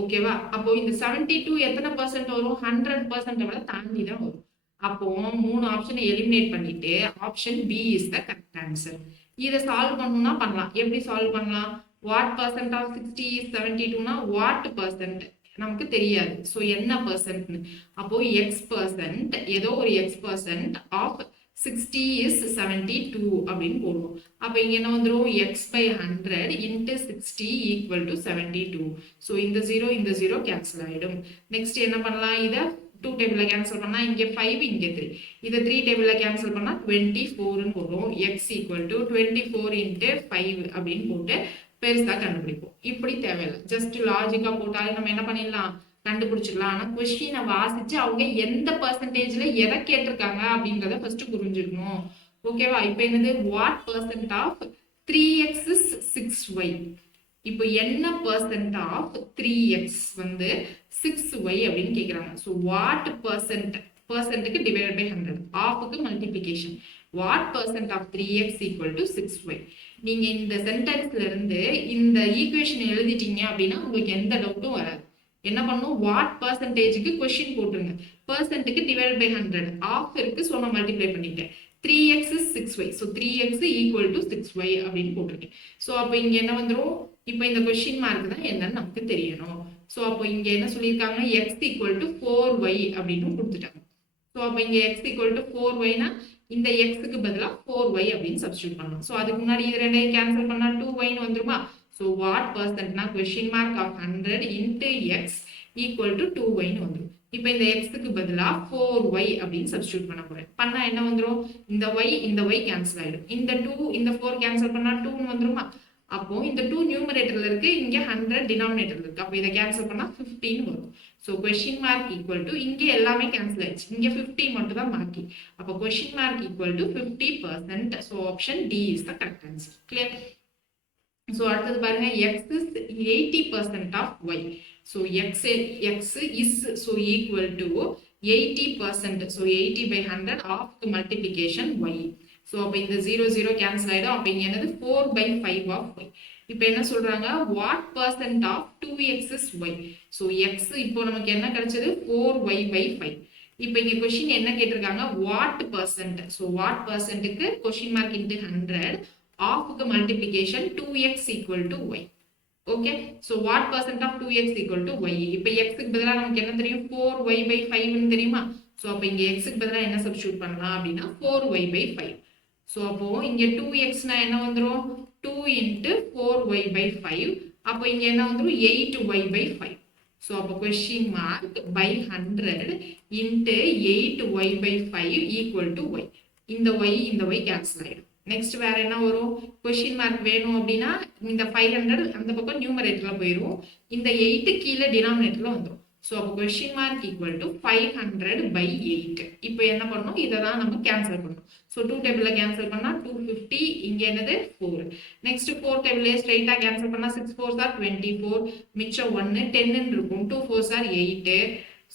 ஓகேவா? அப்போ இந்த 72 எத்தனை பர்சன்ட் வரும் 100% விட தாண்டி தான் வரும். அப்போ 3 ஆப்ஷனை எலிமினேட் பண்ணிட்டு option B is the correct answer. இதை சால்வ் பண்ணணும்னா பண்ணலாம். எப்படி சால்வ் பண்ணலாம்? வாட் பர்சன்ட் ஆஃப் 60 இஸ் 72னா வாட் பர்சன்ட் நமக்கு தெரியாது. ஸோ என்ன பர்சன்ட்னு அப்போ எக்ஸ் பர்சன்ட் ஏதோ ஒரு எக்ஸ் பர்சன்ட் ஆஃப் 60 is 72 அப்படின்னு போடுவோம். அப்போ இங்கே என்ன வந்துடும் x/100 into 60 equal to 72. So இந்த ஜீரோ கேன்சல் ஆகிடும். நெக்ஸ்ட் என்ன பண்ணலாம்? இதை 2 டேபிளில் கேன்சல் பண்ணால் இங்கே 5 இங்கே 3. இதை 3 டேபிளில் கேன்சல் பண்ணால் 24ன்னு போடும். x equal to 24 into 5 அப்படின்னு போட்டு பெருசாக கண்டுபிடிப்போம். இப்படி தேவையில்லை. ஜஸ்ட் லாஜிக்காக போட்டாலே நம்ம என்ன பண்ணிடலாம் கண்டுபிடிச்சிடலாம். ஆனால் கொஸ்டினை வாசிச்சு அவங்க எந்த பர்சன்டேஜ்ல எதை கேட்டிருக்காங்க அப்படின்றத ஃபர்ஸ்ட் புரிஞ்சுக்கணும். ஓகேவா? இப்போ என்னது what percent of 3x is 6y. இப்போ என்ன பர்சன்ட் ஆஃப் 3x வந்து 6y அப்படின்னு கேட்குறாங்க. ஸோ வாட் பர்சன்ட்டுக்கு டிவைட் பை 100 ஆஃபுக்கு multiplication. What percent of 3x equal to 6y. நீங்க இந்த சென்டென்ஸ்ல இருந்து இந்த ஈக்குவேஷன் எழுதிட்டீங்க அப்படின்னா உங்களுக்கு எந்த டவுட்டும் வராது. என்ன பண்ணும் வாட் பர்சன்டேஜுக்கு கொஸ்டின் போட்டுருங்க. பர்சன்ட்டுக்கு டிவைட் பை 100 ஆஃப் இருக்கு. ஸோ நான் மல்டிப்ளை பண்ணிட்டேன். 3x is 6y. So 3x equal to 6y அப்படின்னு போட்டிருக்கேன். ஸோ அப்போ இங்கே என்ன வந்துடும்? இப்போ இந்த கொஸ்டின் மார்க் தான் என்னன்னு நமக்கு தெரியணும். ஸோ அப்போ இங்கே என்ன சொல்லியிருக்காங்க? x equal to 4y அப்படின்னு கொடுத்துட்டாங்க. ஸோ அப்போ இங்கே x equal to 4yனா இந்த எக்ஸுக்கு பதிலாக 4y அப்படின்னு சப்ஸ்டியூட் பண்ணணும். ஸோ அதுக்கு முன்னாடி இது ரெண்டையும் கேன்சல் பண்ணால் 2yன்னு வந்துருமா? So what percent na question mark of 100 into x equal to 2y னு வந்துரும். இப்போ இந்த x க்கு பதிலா 4y அப்படின்னு சப்ஸ்டிட்யூட் பண்ண போறேன். பண்ணா என்ன வந்துரும்? இந்த y கேன்சல் ஆயிடும். இந்த 2 இந்த 4 கேன்சல் பண்ணா 2 னு வந்துருமா? அப்போ இந்த 2 நியூமரேட்டர்ல இருக்கு, இங்க 100 டினாமினேட்டர்ல இருக்கு. அப்போ இத கேன்சல் பண்ணா 15 வரும். So question mark equal to இங்க எல்லாமே கேன்சல் ஆயிடுச்சு. இங்க 50 மட்டும் தான் மார்க். அப்போ question mark equal to 50%. So option D is the correct answer. Clear? So அடுத்தது பாருங்க x is 80% of y. So x is so equal to 80%. So 80 by 100 of multiplication y. So அப்ப இந்த 0 cancel ஆயிடும். அப்ப இங்க என்னது 4 by 5 of y. இப்போ என்ன சொல்றாங்க? what percent of 2x is y. So x இப்போ நமக்கு என்ன கிடைச்சது? 4y by 5. இப்போ இங்க கொஸ்டின் என்ன கேட்டிருக்காங்க? what percent. So what percentக்கு question mark into 100 of multiplication 2x equal to y. Okay, so what percent of 2x equal to y? இப்போ x க்கு பதிலா நமக்கு என்ன தெரியும்? 4y by 5 னு தெரியுமா? சோ அப்ப இங்க x க்கு பதிலா என்ன சப்ஸ்டிட்யூட் பண்ணலாம் அப்படினா 4y by 5. சோ அப்போ இங்க 2x னா என்ன வந்துரும்? 2 into 4y by 5 அப்போ இங்க என்ன வந்துரும் 8y/5. ஸோ அப்போ question mark by 100 into 8y/5 equal to y. இந்த y கேன்சல் ஆயிடும். நெக்ஸ்ட் வேற என்ன வரும்? கொஸ்டின் மார்க் வேணும் அப்படின்னா இந்த 500 அந்த பக்கம் நியூமரேட்டர்ல போயிடும், இந்த 8 கீழே டினாமினேட்டர்ல வந்துடும். ஸோ அப்போ கொஸ்டின் மார்க் ஈக்குவல் டு 500/8. இப்போ என்ன பண்ணணும்? இதை தான் நம்ம கேன்சல் பண்ணணும். ஸோ 2 டேபிளில் கேன்சல் பண்ணால் 250, இங்கே என்னது 4. நெக்ஸ்ட் 4 டேபிள்லேயே ஸ்ட்ரைட்டாக கேன்சல் பண்ணால் 6 4s are 24, மிச்சம் 1 10 இருக்கும். 2 4s are 8.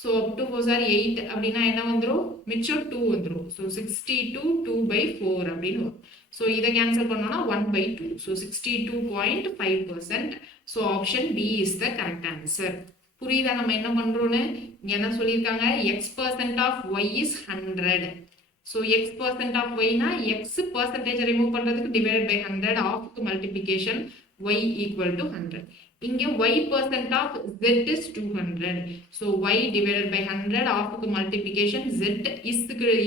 So 2 4s are 8 அப்படின்னா என்ன வந்துடும்? மிச்சம் 2 வந்துடும். ஸோ 62 2/4 அப்படின்னு வரும். ஸோ இதை கேன்சல் பண்ணோம்னா 1/2. So 62.5%. So option B is the correct answer. புரியுதா நம்ம என்ன பண்றோம்னு? இங்க என்ன சொல்லியிருக்காங்க? x% of y is 100. So x% of y னா x percentage ரிமூவ் பண்றதுக்கு டிவைடட் பை 100, ஆஃப்க்கு மல்டிப்ளிகேஷன் y equal to 100. இங்க y% of z is 200. So y divided by 100, ஆஃப்க்கு multiplication z is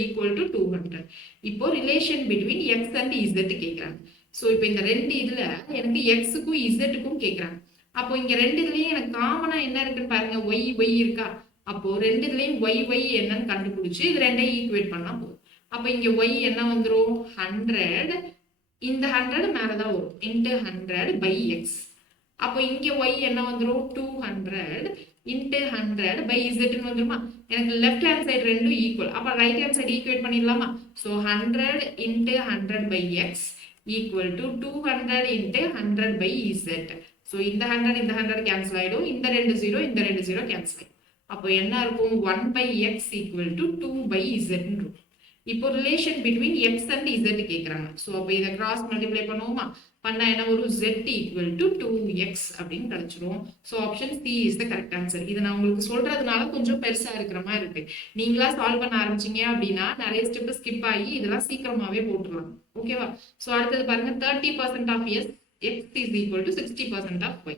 equal to 200. இப்போ ரிலேஷன் பிட்வீன் x and z கேட்குறாங்க. So இப்போ இந்த ரெண்டு இதுல எனக்கு x-க்கும் z-க்கும் கேட்குறாங்க. அப்போ இங்க ரெண்டு இதுலயும் எனக்கு காமனா என்ன இருக்குன்னு பாருங்க, y இருக்கா. அப்போ ரெண்டு இதுலயும் y என்னன்னு கண்டுபிடிச்சு இது ரெண்டையும் ஈக்குவேட் பண்ணா போதும். அப்போ இங்க y என்ன வந்துரும்? 100, இந்த 100 மேலதான் வரும், into 100/x. அப்போ இங்க y என்ன வந்துரும்? 200 into 100/z வந்துருமா? எனக்கு லெஃப்ட் ஹேண்ட் சைடு ரெண்டும் ஈக்குவல், அப்ப ரைட் ஹேண்ட் சைடு ஈக்குவேட் பண்ணிடலாமா? So 100 into 100/x equal to 200 into 100/z. So இந்த 100 கேன்சல் ஆயிடும், இந்த 2 0 கேன்சல் ஆயிடும். அப்போ என்ன இருக்கும்? 1/x equal to 2/z இருக்கும். இப்போ ரிலேஷன் பிட்வீன் x and z கேட்குறாங்க. ஸோ அப்போ இதை கிராஸ் மல்டிப்ளை பண்ணுவோமா? பண்ணா என்ன வரும்? z equal to 2x அப்படின்னு கிடைச்சிரும். So option C is the correct answer. இதை நான் உங்களுக்கு சொல்றதுனால கொஞ்சம் பெருசா இருக்கிற மாதிரி இருக்கு. நீங்களா சால்வ் பண்ண ஆரம்பிச்சீங்க அப்படின்னா நிறைய ஸ்டெப் ஸ்கிப் ஆகி இதெல்லாம் சீக்கிரமாவே போட்டுடலாம். ஓகேவா? ஸோ அடுத்தது பாருங்க, 30% of x is equal to 60% of y.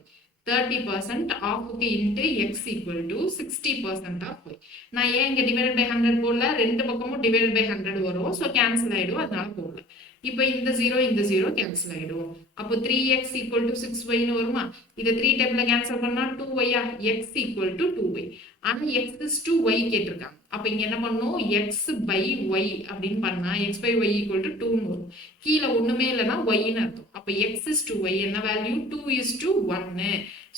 30% of into x equal to 60% of y. நான் ஏன் இங்க divided by 100 போடல? ரெண்டு பக்கமும் divided by 100 வரும். ஸோ கேன்சல் ஆயிடும், அதனால போடல. இப்போ இந்த 0 கேன்சல் ஆயிடும். அப்போ 3x equal to 6y வருமா? இதை 3 டேபிள்ல கேன்சல் பண்ணா 2y, x equal to 2y. ஆனா x is to y கேட்டிருக்காங்க. அப்ப இங்க என்ன பண்ணும்? x/y அப்படின்னு பண்ணா x/y equal to 2 வரும். கீழே ஒண்ணுமே இல்லைன்னா y-ன்னு அர்த்தம். அப்ப x is to y என்ன value? 2 is to 1.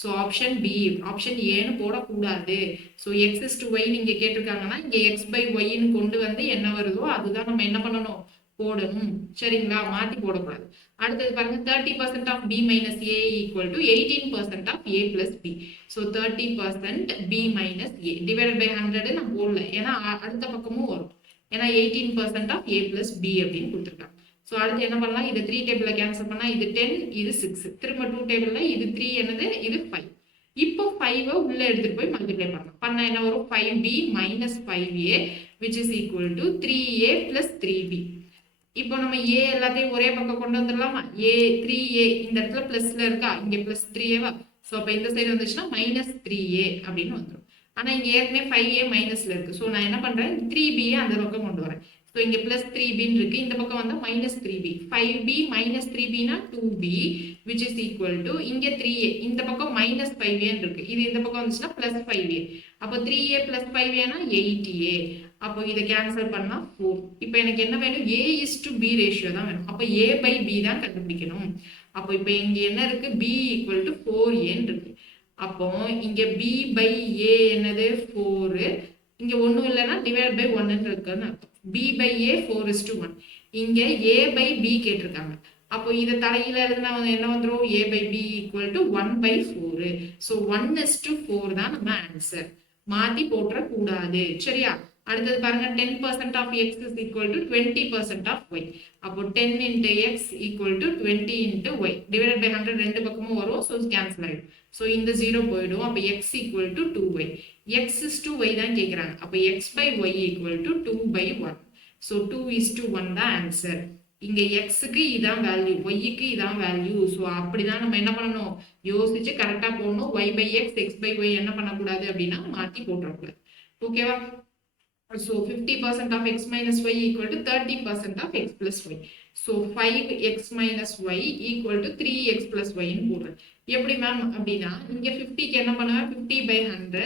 So option B, option ஏன்னு போடக்கூடாது. So x is to y நீங்க கேட்டிருக்காங்கன்னா இங்க x/y-ன்னு கொண்டு வந்து என்ன வருதோ அதுதான் நம்ம என்ன பண்ணணும்? போடணும். சரிங்களா? மாத்தி போடக்கூடாது. அடுத்தது பாருங்க, 30% of b minus a equal to 18% of a plus b. So 30% b minus a divided by 100 நான் போடல, ஏன்னா அடுத்த பக்கமும் வரும், ஏன்னா 18% of a plus b அப்படின்னு கொடுத்துருக்காங்க. ஸோ அடுத்து என்ன பண்ணலாம்? இது 3 டேபிள்ல கேன்சல் பண்ணா இது 10, இது 6, திரும்ப 2 டேபிள்ல இது 3 என்னது? இது 5. இப்போ 5 உள்ள எடுத்துட்டு போய் மல்டிப்ளை பண்ணலாம். பண்ணா என்ன வரும்? 5b minus 5a which is equal to 3a plus 3b. இப்போ நம்ம a எல்லாத்தையும் ஒரே பக்கம் கொண்டு வந்துடலாமா? a 3a இந்த இடத்துல பிளஸ்ல இருக்கா, இங்க பிளஸ் 3a. ஸோ அப்போ இந்த சைடு வந்துச்சுன்னா மைனஸ் 3a அப்படின்னு வந்துடும். ஆனா இங்க ஏற்கனவே 5a மைனஸ்ல இருக்கு. ஸோ நான் என்ன பண்றேன்? 3b அந்த பக்கம் கொண்டு வரேன். ஸோ இங்க பிளஸ் 3bன்னு இருக்கு, இந்த பக்கம் வந்தா மைனஸ் 3b. 5b மைனஸ் 3bனா 2b which is equal to இங்க 3a, இந்த பக்கம் மைனஸ் 5a இருக்கு, இது இந்த பக்கம் வந்துச்சுன்னா பிளஸ் 5a. அப்போ 3a பிளஸ் 5a-னா 8a. அப்போ இதை கேன்சல் பண்ணா 4. இப்போ எனக்கு என்ன வேணும்? a is to b ratio தான் வேணும். அப்போ a/b தான் கண்டுபிடிக்கணும். அப்போ இப்போ இங்க என்ன இருக்கு? b equal to 4a இருக்கு. அப்போ இங்க b/a என்னது? 4. இங்க ஒண்ணும் இல்லைன்னா டிவைட் பை 1 இருக்குன்னு அர்த்தம். b/a 4:1. இங்க a/b கேட்டிருக்காங்க. அப்போ இதை தலையில எழுதுனா என்ன வந்துடும்? a/b equal to 1/4. ஸோ 1:4 தான் நம்ம ஆன்சர். மாத்தி போட்டுற கூடாது. சரியா? அடுத்தது பாருங்க, 10% of x is equal to 20% of y. அப்போ 10 into x equal to 20 into y divided by 100 ரெண்டு பக்கமும் வரும். ஸோ கேன்சல் ஆயிடும். ஸோ இந்த 0 போயிடும். அப்போ x equal to 2y. x is to y தான் கேட்குறாங்க. அப்போ x/y equal to 2/1. So 2 is to 1 தான் ஆன்சர். இங்க x-க்கு இதான் வேல்யூ, y-க்கு இதான் வேல்யூ. ஸோ அப்படிதான் நம்ம என்ன பண்ணணும்? யோசிச்சு கரெக்டா போடணும். y/x x/y என்ன பண்ணக்கூடாது அப்படின்னா மாத்தி போட்டுறக்கூடாது. ஓகேவா? So 50% of x minus y equal to 30% of x plus y. So 5x minus y equal to 3x plus y ன்னு போடுறேன். எப்படி மேம் அப்படின்னா இங்க 50க்கு என்ன பண்ணுவேன் 50/100,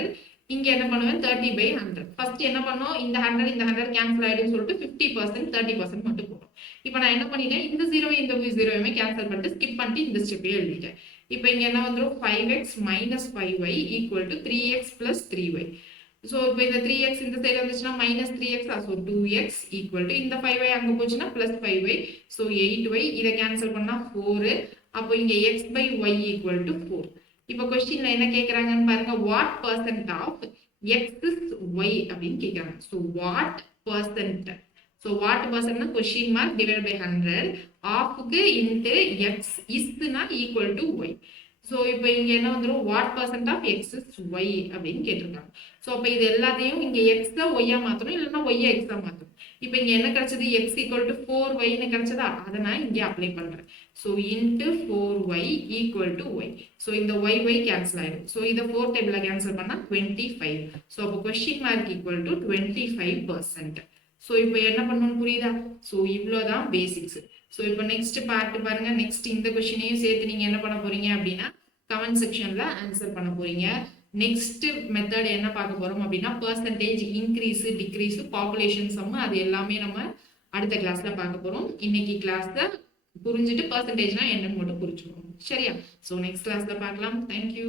இங்க என்ன பண்ணுவேன் 30/100. ஃபர்ஸ்ட் என்ன பண்ணோம் இந்த 100 இந்த 100 கேன்சல் ஆயிடும்னு சொல்லிட்டு 50% 30% மட்டும் போடும். இப்போ நான் என்ன பண்ணிட்டேன் இந்த 0 இந்த 0 கேன்சல் பண்ணிட்டு ஸ்கிப் பண்ணிட்டு இந்த ஸ்டெப்பே எழுதிட்டேன். இப்போ இங்க என்ன வந்துடும் 5x minus 5y equal to 3x plus 3y. So இப்போ இந்த 3x இந்த சைடு வந்துச்சுன்னா minus 3x, so 2x equal to இந்த 5y அங்கே போச்சுன்னா பிளஸ் 5y, ஸோ 8y. இதை கேன்சல் பண்ணா 4. அப்போ இங்க x by y equal to 4. இப்போ கொஸ்டின்ல என்ன கேட்குறாங்கன்னு பாருங்க, what percent of x is y அப்படின்னு கேட்குறாங்க. So what percent, so what பர்சன்ட்னா கொஸ்டின் மார்க் டிவைட் பை 100, ஆஃப்க்கு இன்ட்டு எக்ஸ் இஸ்னா ஈக்குவல் டு ஒய். ஸோ இப்போ இங்கே என்ன வந்துடும் what percent of x is y அப்படின்னு கேட்டிருக்காங்க. ஸோ அப்போ இது எல்லாத்தையும் இங்கே எக்ஸை ஒய்யா மாற்றணும், இல்லைன்னா ஒய்யா எக்ஸா மாற்றணும். இப்போ இங்கே என்ன கிடைச்சது எக்ஸ் ஈக்குவல் டு 4yன்னு கிடைச்சதா, அதை நான் இங்கே அப்ளை பண்ணுறேன். So into 4y equal to y. So இந்த y கேன்சல் ஆகிடும். ஸோ இதை 4 டேபிளில் கேன்சல் பண்ணால் 25. ஸோ அப்போ question mark equal to 25%. So இப்போ என்ன பண்ணணும்னு புரியுதா? ஸோ இவ்வளோதான் பேசிக்ஸ். ஸோ இப்போ நெக்ஸ்ட் பார்ட் பாருங்க. நெக்ஸ்ட் இந்த கொஸ்டினையும் சேர்த்து நீங்கள் என்ன பண்ண போறீங்க அப்படின்னா கமெண்ட் செக்ஷன்ல ஆன்சர் பண்ண போறீங்க. நெக்ஸ்ட் மெத்தட் என்ன பார்க்க போறோம் அப்படின்னா percentage increase decrease population sum, அது எல்லாமே நம்ம அடுத்த கிளாஸ்ல பார்க்க போறோம். இன்னைக்கு கிளாஸ்ல புரிஞ்சுட்டு பர்சன்டேஜ்னா என்னன்னு மட்டும் புரிஞ்சுக்கணும். சரியா? ஸோ நெக்ஸ்ட் கிளாஸ்ல பார்க்கலாம். தேங்க்யூ.